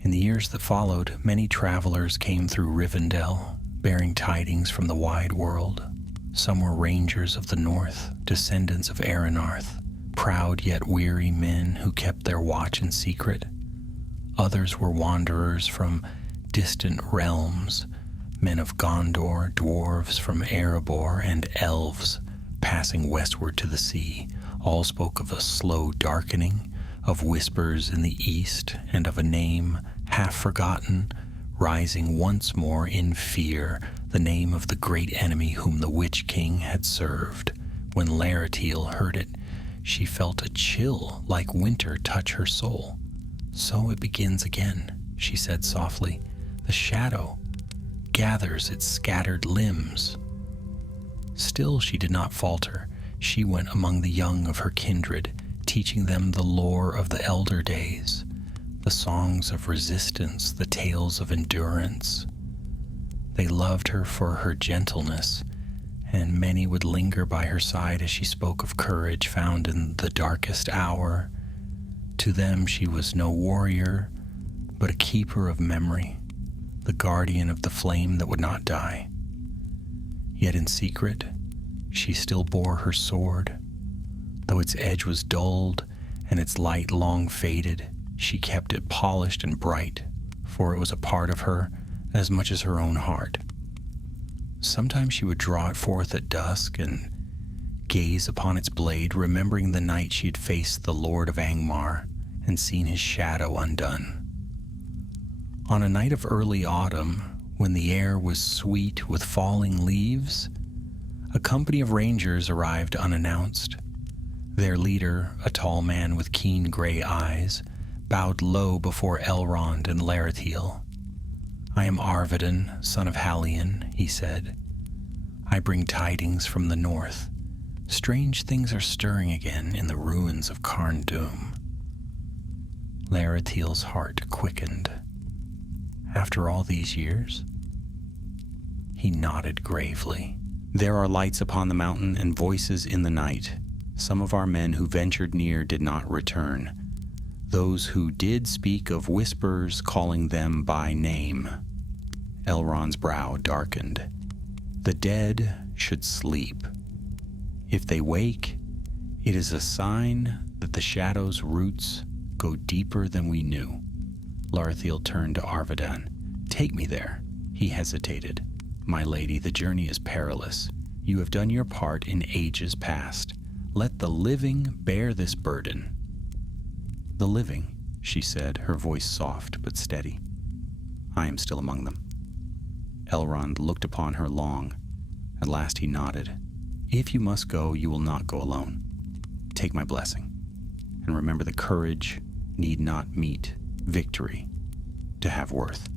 In the years that followed, many travelers came through Rivendell, bearing tidings from the wide world. Some were rangers of the north, descendants of Aranarth, proud yet weary men who kept their watch in secret. Others were wanderers from distant realms, men of Gondor, dwarves from Erebor, and elves passing westward to the sea. All spoke of a slow darkening, of whispers in the east, and of a name half forgotten, rising once more in fear, the name of the great enemy whom the Witch King had served. When Larathiel heard it, she felt a chill like winter touch her soul. "So it begins again," she said softly. "The shadow gathers its scattered limbs." Still she did not falter. She went among the young of her kindred, teaching them the lore of the elder days, the songs of resistance, the tales of endurance. They loved her for her gentleness, and many would linger by her side as she spoke of courage found in the darkest hour. To them she was no warrior, but a keeper of memory, the guardian of the flame that would not die. Yet in secret, she still bore her sword. Though its edge was dulled and its light long faded, she kept it polished and bright, for it was a part of her as much as her own heart. Sometimes she would draw it forth at dusk and gaze upon its blade, remembering the night she had faced the Lord of Angmar and seen his shadow undone. On a night of early autumn, when the air was sweet with falling leaves, a company of rangers arrived unannounced. Their leader, a tall man with keen gray eyes, bowed low before Elrond and Larathiel. "I am Arvidin, son of Halion," he said. "I bring tidings from the north. Strange things are stirring again in the ruins of Carn Dûm." Larathiel's heart quickened. "After all these years?" He nodded gravely. "There are lights upon the mountain and voices in the night. Some of our men who ventured near did not return. Those who did speak of whispers calling them by name." Elrond's brow darkened. "The dead should sleep. If they wake, it is a sign that the shadow's roots go deeper than we knew." Larathiel turned to Arvidin. "Take me there." He hesitated. My lady, the journey is perilous. You have done your part in ages past. Let the living bear this burden." "The living," she said, her voice soft but steady. "I am still among them." Elrond looked upon her long. At last he nodded. "If you must go, you will not go alone. Take my blessing, and remember that courage need not meet victory to have worth."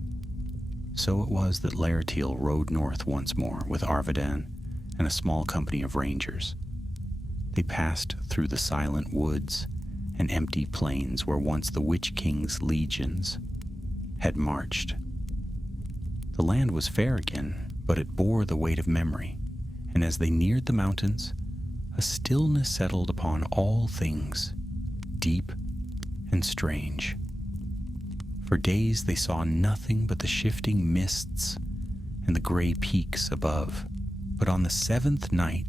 So it was that Laratiel rode north once more with Arvadan and a small company of rangers. They passed through the silent woods and empty plains where once the Witch King's legions had marched. The land was fair again, but it bore the weight of memory, and as they neared the mountains, a stillness settled upon all things, deep and strange. For days they saw nothing but the shifting mists and the gray peaks above, but on the 7th night,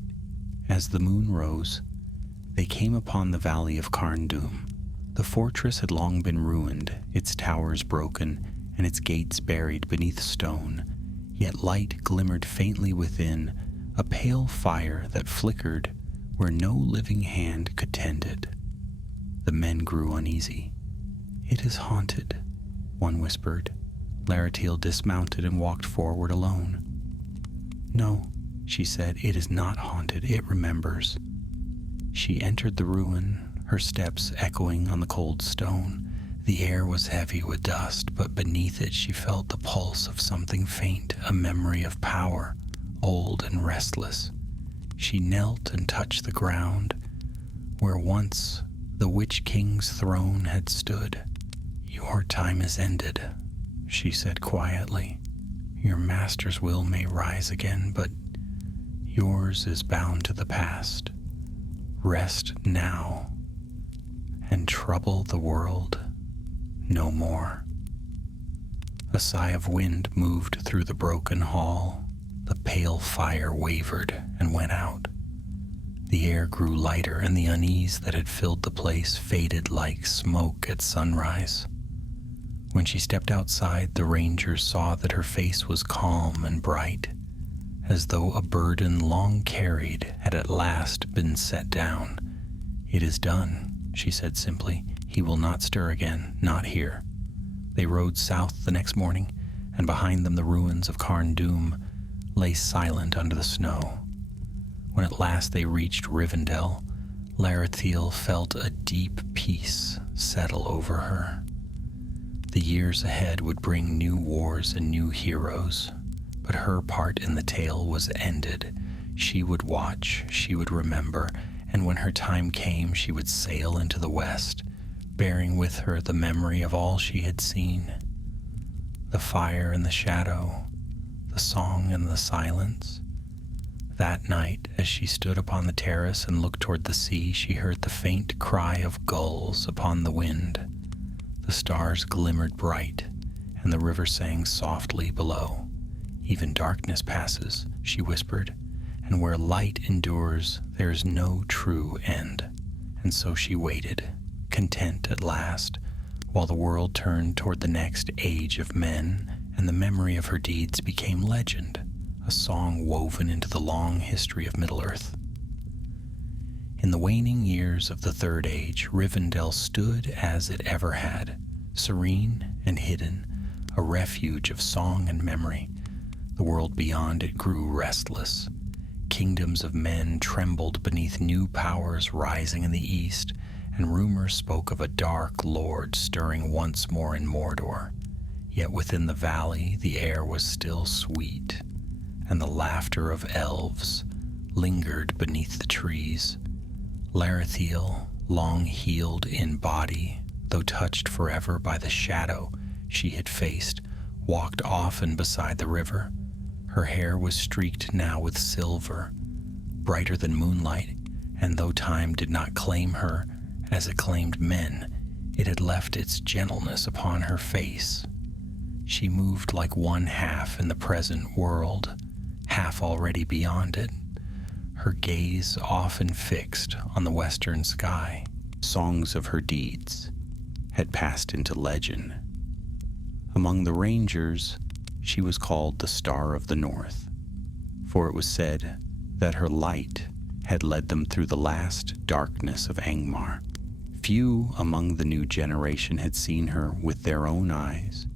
as the moon rose, they came upon the valley of Carndum. The fortress had long been ruined, its towers broken, and its gates buried beneath stone, yet light glimmered faintly within, a pale fire that flickered where no living hand could tend it. The men grew uneasy. "It is haunted," one whispered. Laratiel dismounted and walked forward alone. "No," she said, "it is not haunted, it remembers." She entered the ruin, her steps echoing on the cold stone. The air was heavy with dust, but beneath it she felt the pulse of something faint, a memory of power, old and restless. She knelt and touched the ground, where once the Witch King's throne had stood. "Your time is ended," she said quietly. "Your master's will may rise again, but yours is bound to the past. Rest now, and trouble the world no more." A sigh of wind moved through the broken hall. The pale fire wavered and went out. The air grew lighter, and the unease that had filled the place faded like smoke at sunrise. When she stepped outside, the rangers saw that her face was calm and bright, as though a burden long carried had at last been set down. "It is done," she said simply. "He will not stir again, not here." They rode south the next morning, and behind them the ruins of Carndum lay silent under the snow. When at last they reached Rivendell, Laratiel felt a deep peace settle over her. The years ahead would bring new wars and new heroes, but her part in the tale was ended. She would watch, she would remember, and when her time came, she would sail into the west, bearing with her the memory of all she had seen. The fire and the shadow, the song and the silence. That night, as she stood upon the terrace and looked toward the sea, she heard the faint cry of gulls upon the wind. The stars glimmered bright, and the river sang softly below. "Even darkness passes," she whispered, "and where light endures, there is no true end." And so she waited, content at last, while the world turned toward the next age of men, and the memory of her deeds became legend, a song woven into the long history of Middle-earth. In the waning years of the Third Age, Rivendell stood as it ever had, serene and hidden, a refuge of song and memory. The world beyond it grew restless. Kingdoms of men trembled beneath new powers rising in the east, and rumors spoke of a dark lord stirring once more in Mordor. Yet within the valley the air was still sweet, and the laughter of elves lingered beneath the trees. Laratiel, long healed in body, though touched forever by the shadow she had faced, walked often beside the river. Her hair was streaked now with silver, brighter than moonlight, and though time did not claim her as it claimed men, it had left its gentleness upon her face. She moved like one half in the present world, half already beyond it, her gaze often fixed on the western sky. Songs of her deeds had passed into legend. Among the rangers, she was called the Star of the North. for it was said that her light had led them through the last darkness of Angmar. Few among the new generation had seen her with their own eyes,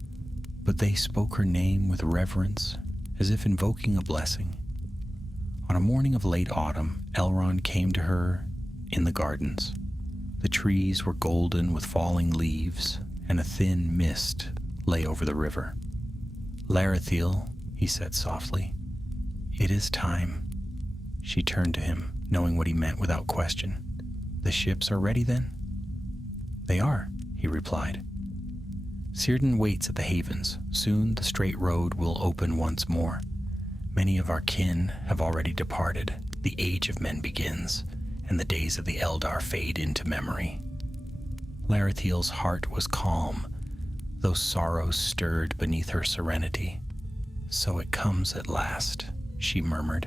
but they spoke her name with reverence, as if invoking a blessing. On a morning of late autumn, Elrond came to her in the gardens. The trees were golden with falling leaves, and a thin mist lay over the river. "Larethiel," he said softly, "it is time." She turned to him, knowing what he meant without question. "The ships are ready, then?" "They are," he replied. "Círdan waits at the havens. Soon the straight road will open once more. Many of our kin have already departed. The age of men begins, and the days of the Eldar fade into memory." Larethiel's heart was calm, though sorrow stirred beneath her serenity. "So it comes at last," she murmured.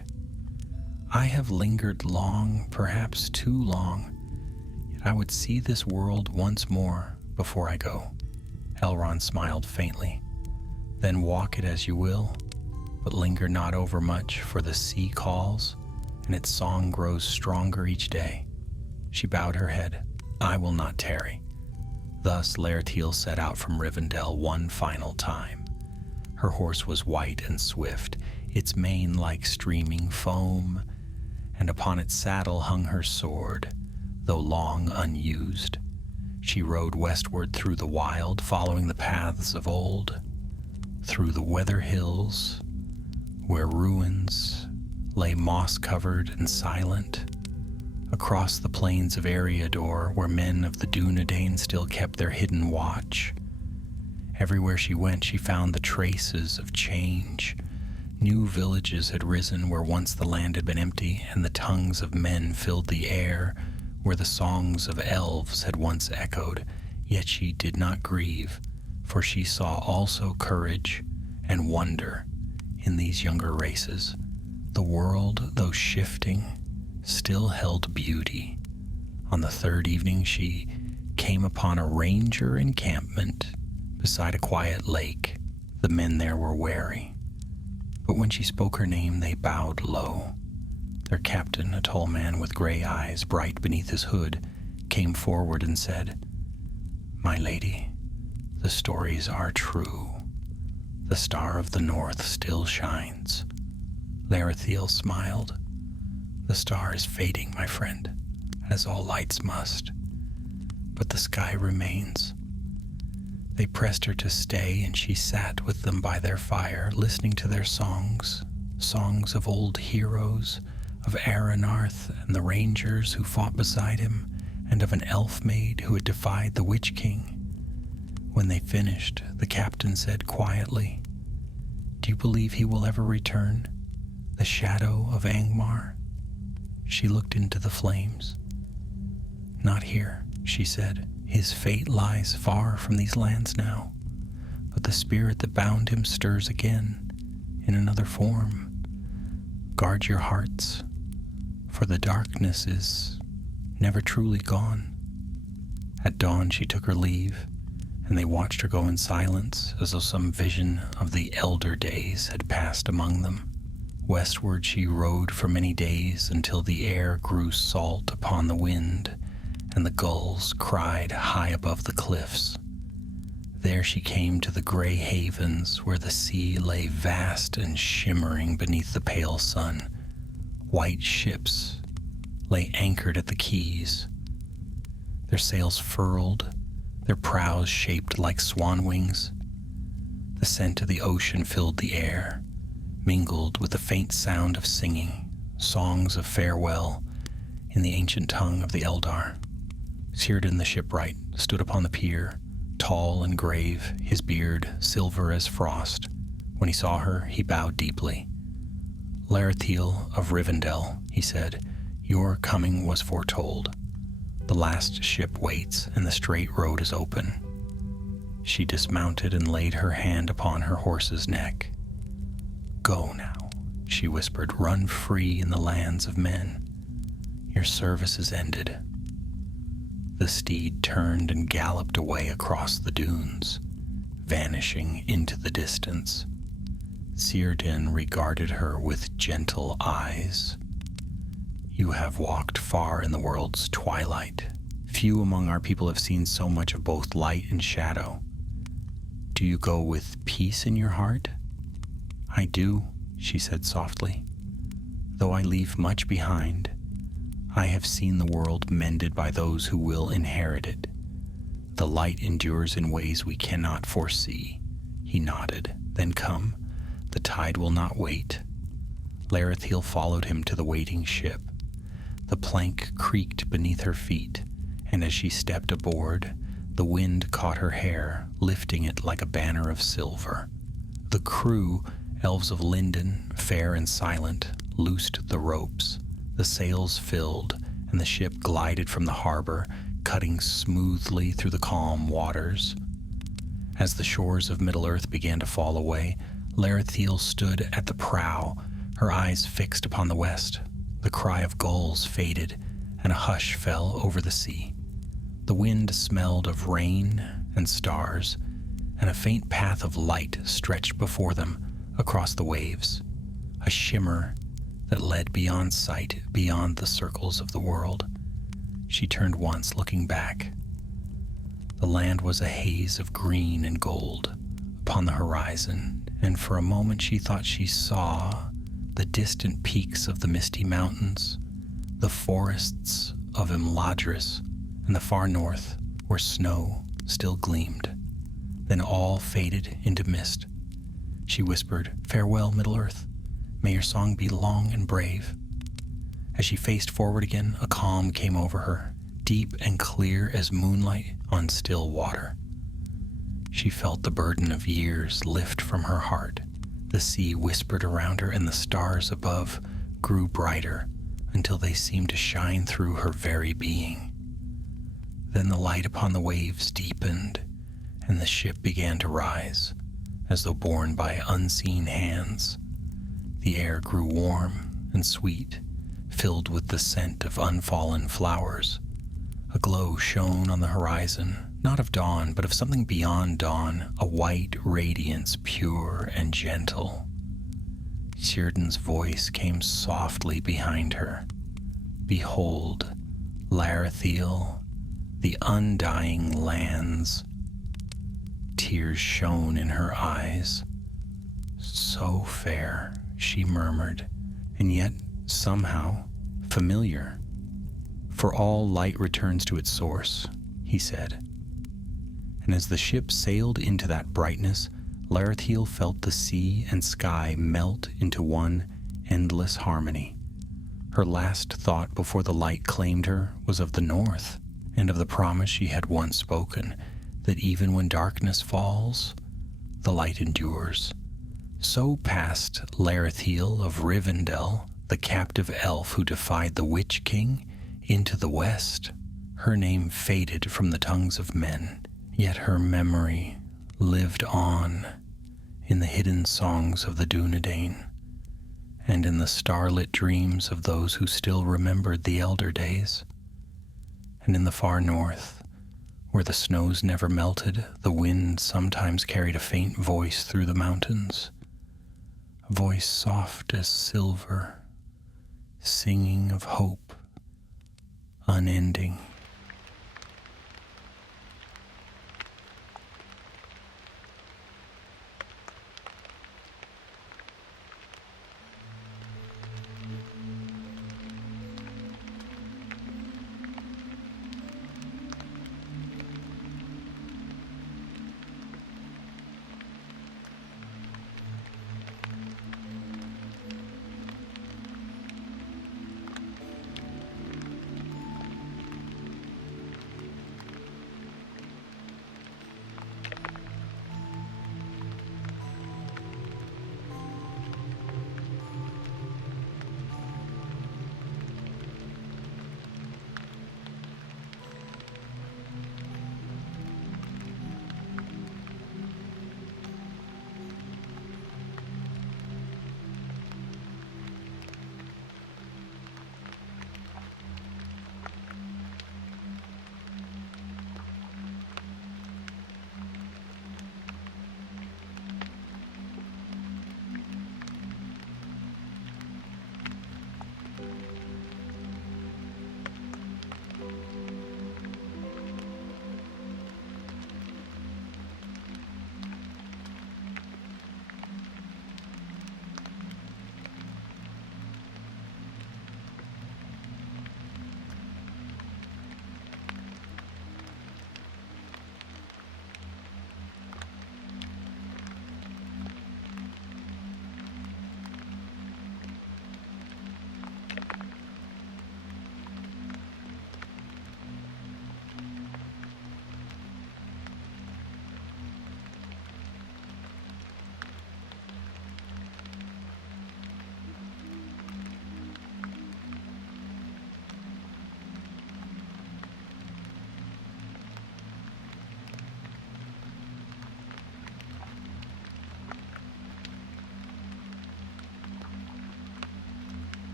"I have lingered long, perhaps too long, yet I would see this world once more before I go." Elrond smiled faintly. "Then walk it as you will, but linger not overmuch, for the sea calls, and its song grows stronger each day." She bowed her head. "I will not tarry." Thus Laertiel set out from Rivendell one final time. Her horse was white and swift, its mane like streaming foam, and upon its saddle hung her sword, though long unused. She rode westward through the wild, following the paths of old, through the weather hills, where ruins lay moss-covered and silent, across the plains of Eriador, where men of the Dunedain still kept their hidden watch. Everywhere she went, she found the traces of change. New villages had risen where once the land had been empty, and the tongues of men filled the air where the songs of elves had once echoed. Yet she did not grieve, for she saw also courage and wonder in these younger races. The world, though shifting, still held beauty. On the third evening, she came upon a ranger encampment beside a quiet lake. The men there were wary, but when she spoke her name, they bowed low. Their captain, a tall man with gray eyes bright beneath his hood, came forward and said, "My lady, the stories are true. The star of the north still shines." Larethiel smiled. "The star is fading, my friend, as all lights must, but the sky remains." They pressed her to stay, and she sat with them by their fire, listening to their songs of old heroes, of Aranarth and the rangers who fought beside him, and of an elf maid who had defied the Witch King. When they finished, the captain said quietly, "Do you believe he will ever return, the shadow of Angmar?" She looked into the flames. "Not here," she said. "His fate lies far from these lands now, but the spirit that bound him stirs again in another form. Guard your hearts, for the darkness is never truly gone." At dawn she took her leave, and they watched her go in silence, as though some vision of the elder days had passed among them. Westward she rode for many days, until the air grew salt upon the wind, and the gulls cried high above the cliffs. There she came to the gray havens, where the sea lay vast and shimmering beneath the pale sun. White ships lay anchored at the quays, their sails furled, their prows shaped like swan wings. The scent of the ocean filled the air, mingled with the faint sound of singing, songs of farewell in the ancient tongue of the Eldar. Círdan the shipwright stood upon the pier, tall and grave, his beard silver as frost. When he saw her, he bowed deeply. "Larethiel of Rivendell," he said, "your coming was foretold. The last ship waits, and the straight road is open." She dismounted and laid her hand upon her horse's neck. "Go now," she whispered, "run free in the lands of men. Your service is ended." The steed turned and galloped away across the dunes, vanishing into the distance. Círdan regarded her with gentle eyes. You have walked far in the world's twilight. Few among our people have seen so much of both light and shadow. Do you go with peace in your heart? I do, she said softly. Though I leave much behind, I have seen the world mended by those who will inherit it. The light endures in ways we cannot foresee. He nodded. Then come. The tide will not wait. Larethiel followed him to the waiting ship. The plank creaked beneath her feet, and as she stepped aboard, the wind caught her hair, lifting it like a banner of silver. The crew, elves of Linden, fair and silent, loosed the ropes. The sails filled, and the ship glided from the harbor, cutting smoothly through the calm waters. As the shores of Middle-earth began to fall away, Larethiel stood at the prow, her eyes fixed upon the west. The cry of gulls faded, and a hush fell over the sea. The wind smelled of rain and stars, and a faint path of light stretched before them across the waves, a shimmer that led beyond sight, beyond the circles of the world. She turned once, looking back. The land was a haze of green and gold upon the horizon, and for a moment she thought she saw the distant peaks of the misty mountains, the forests of Imladris, and the far north where snow still gleamed. Then all faded into mist. She whispered, "Farewell, Middle-earth. May your song be long and brave." As she faced forward again, a calm came over her, deep and clear as moonlight on still water. She felt the burden of years lift from her heart. The sea whispered around her, and the stars above grew brighter until they seemed to shine through her very being. Then the light upon the waves deepened, and the ship began to rise, as though borne by unseen hands. The air grew warm and sweet, filled with the scent of unfallen flowers. A glow shone on the horizon, not of dawn, but of something beyond dawn, a white radiance, pure and gentle. Círdan's voice came softly behind her. "Behold, Larethiel, the undying lands." Tears shone in her eyes. "So fair," she murmured, "and yet somehow familiar." "For all light returns to its source," he said. And as the ship sailed into that brightness, Larethiel felt the sea and sky melt into one endless harmony. Her last thought before the light claimed her was of the north, and of the promise she had once spoken, that even when darkness falls, the light endures. So passed Larethiel of Rivendell, the captive elf who defied the Witch King, into the west. Her name faded from the tongues of men, yet her memory lived on in the hidden songs of the Dunedain, and in the starlit dreams of those who still remembered the elder days. And in the far north, where the snows never melted, the wind sometimes carried a faint voice through the mountains, a voice soft as silver, singing of hope, unending.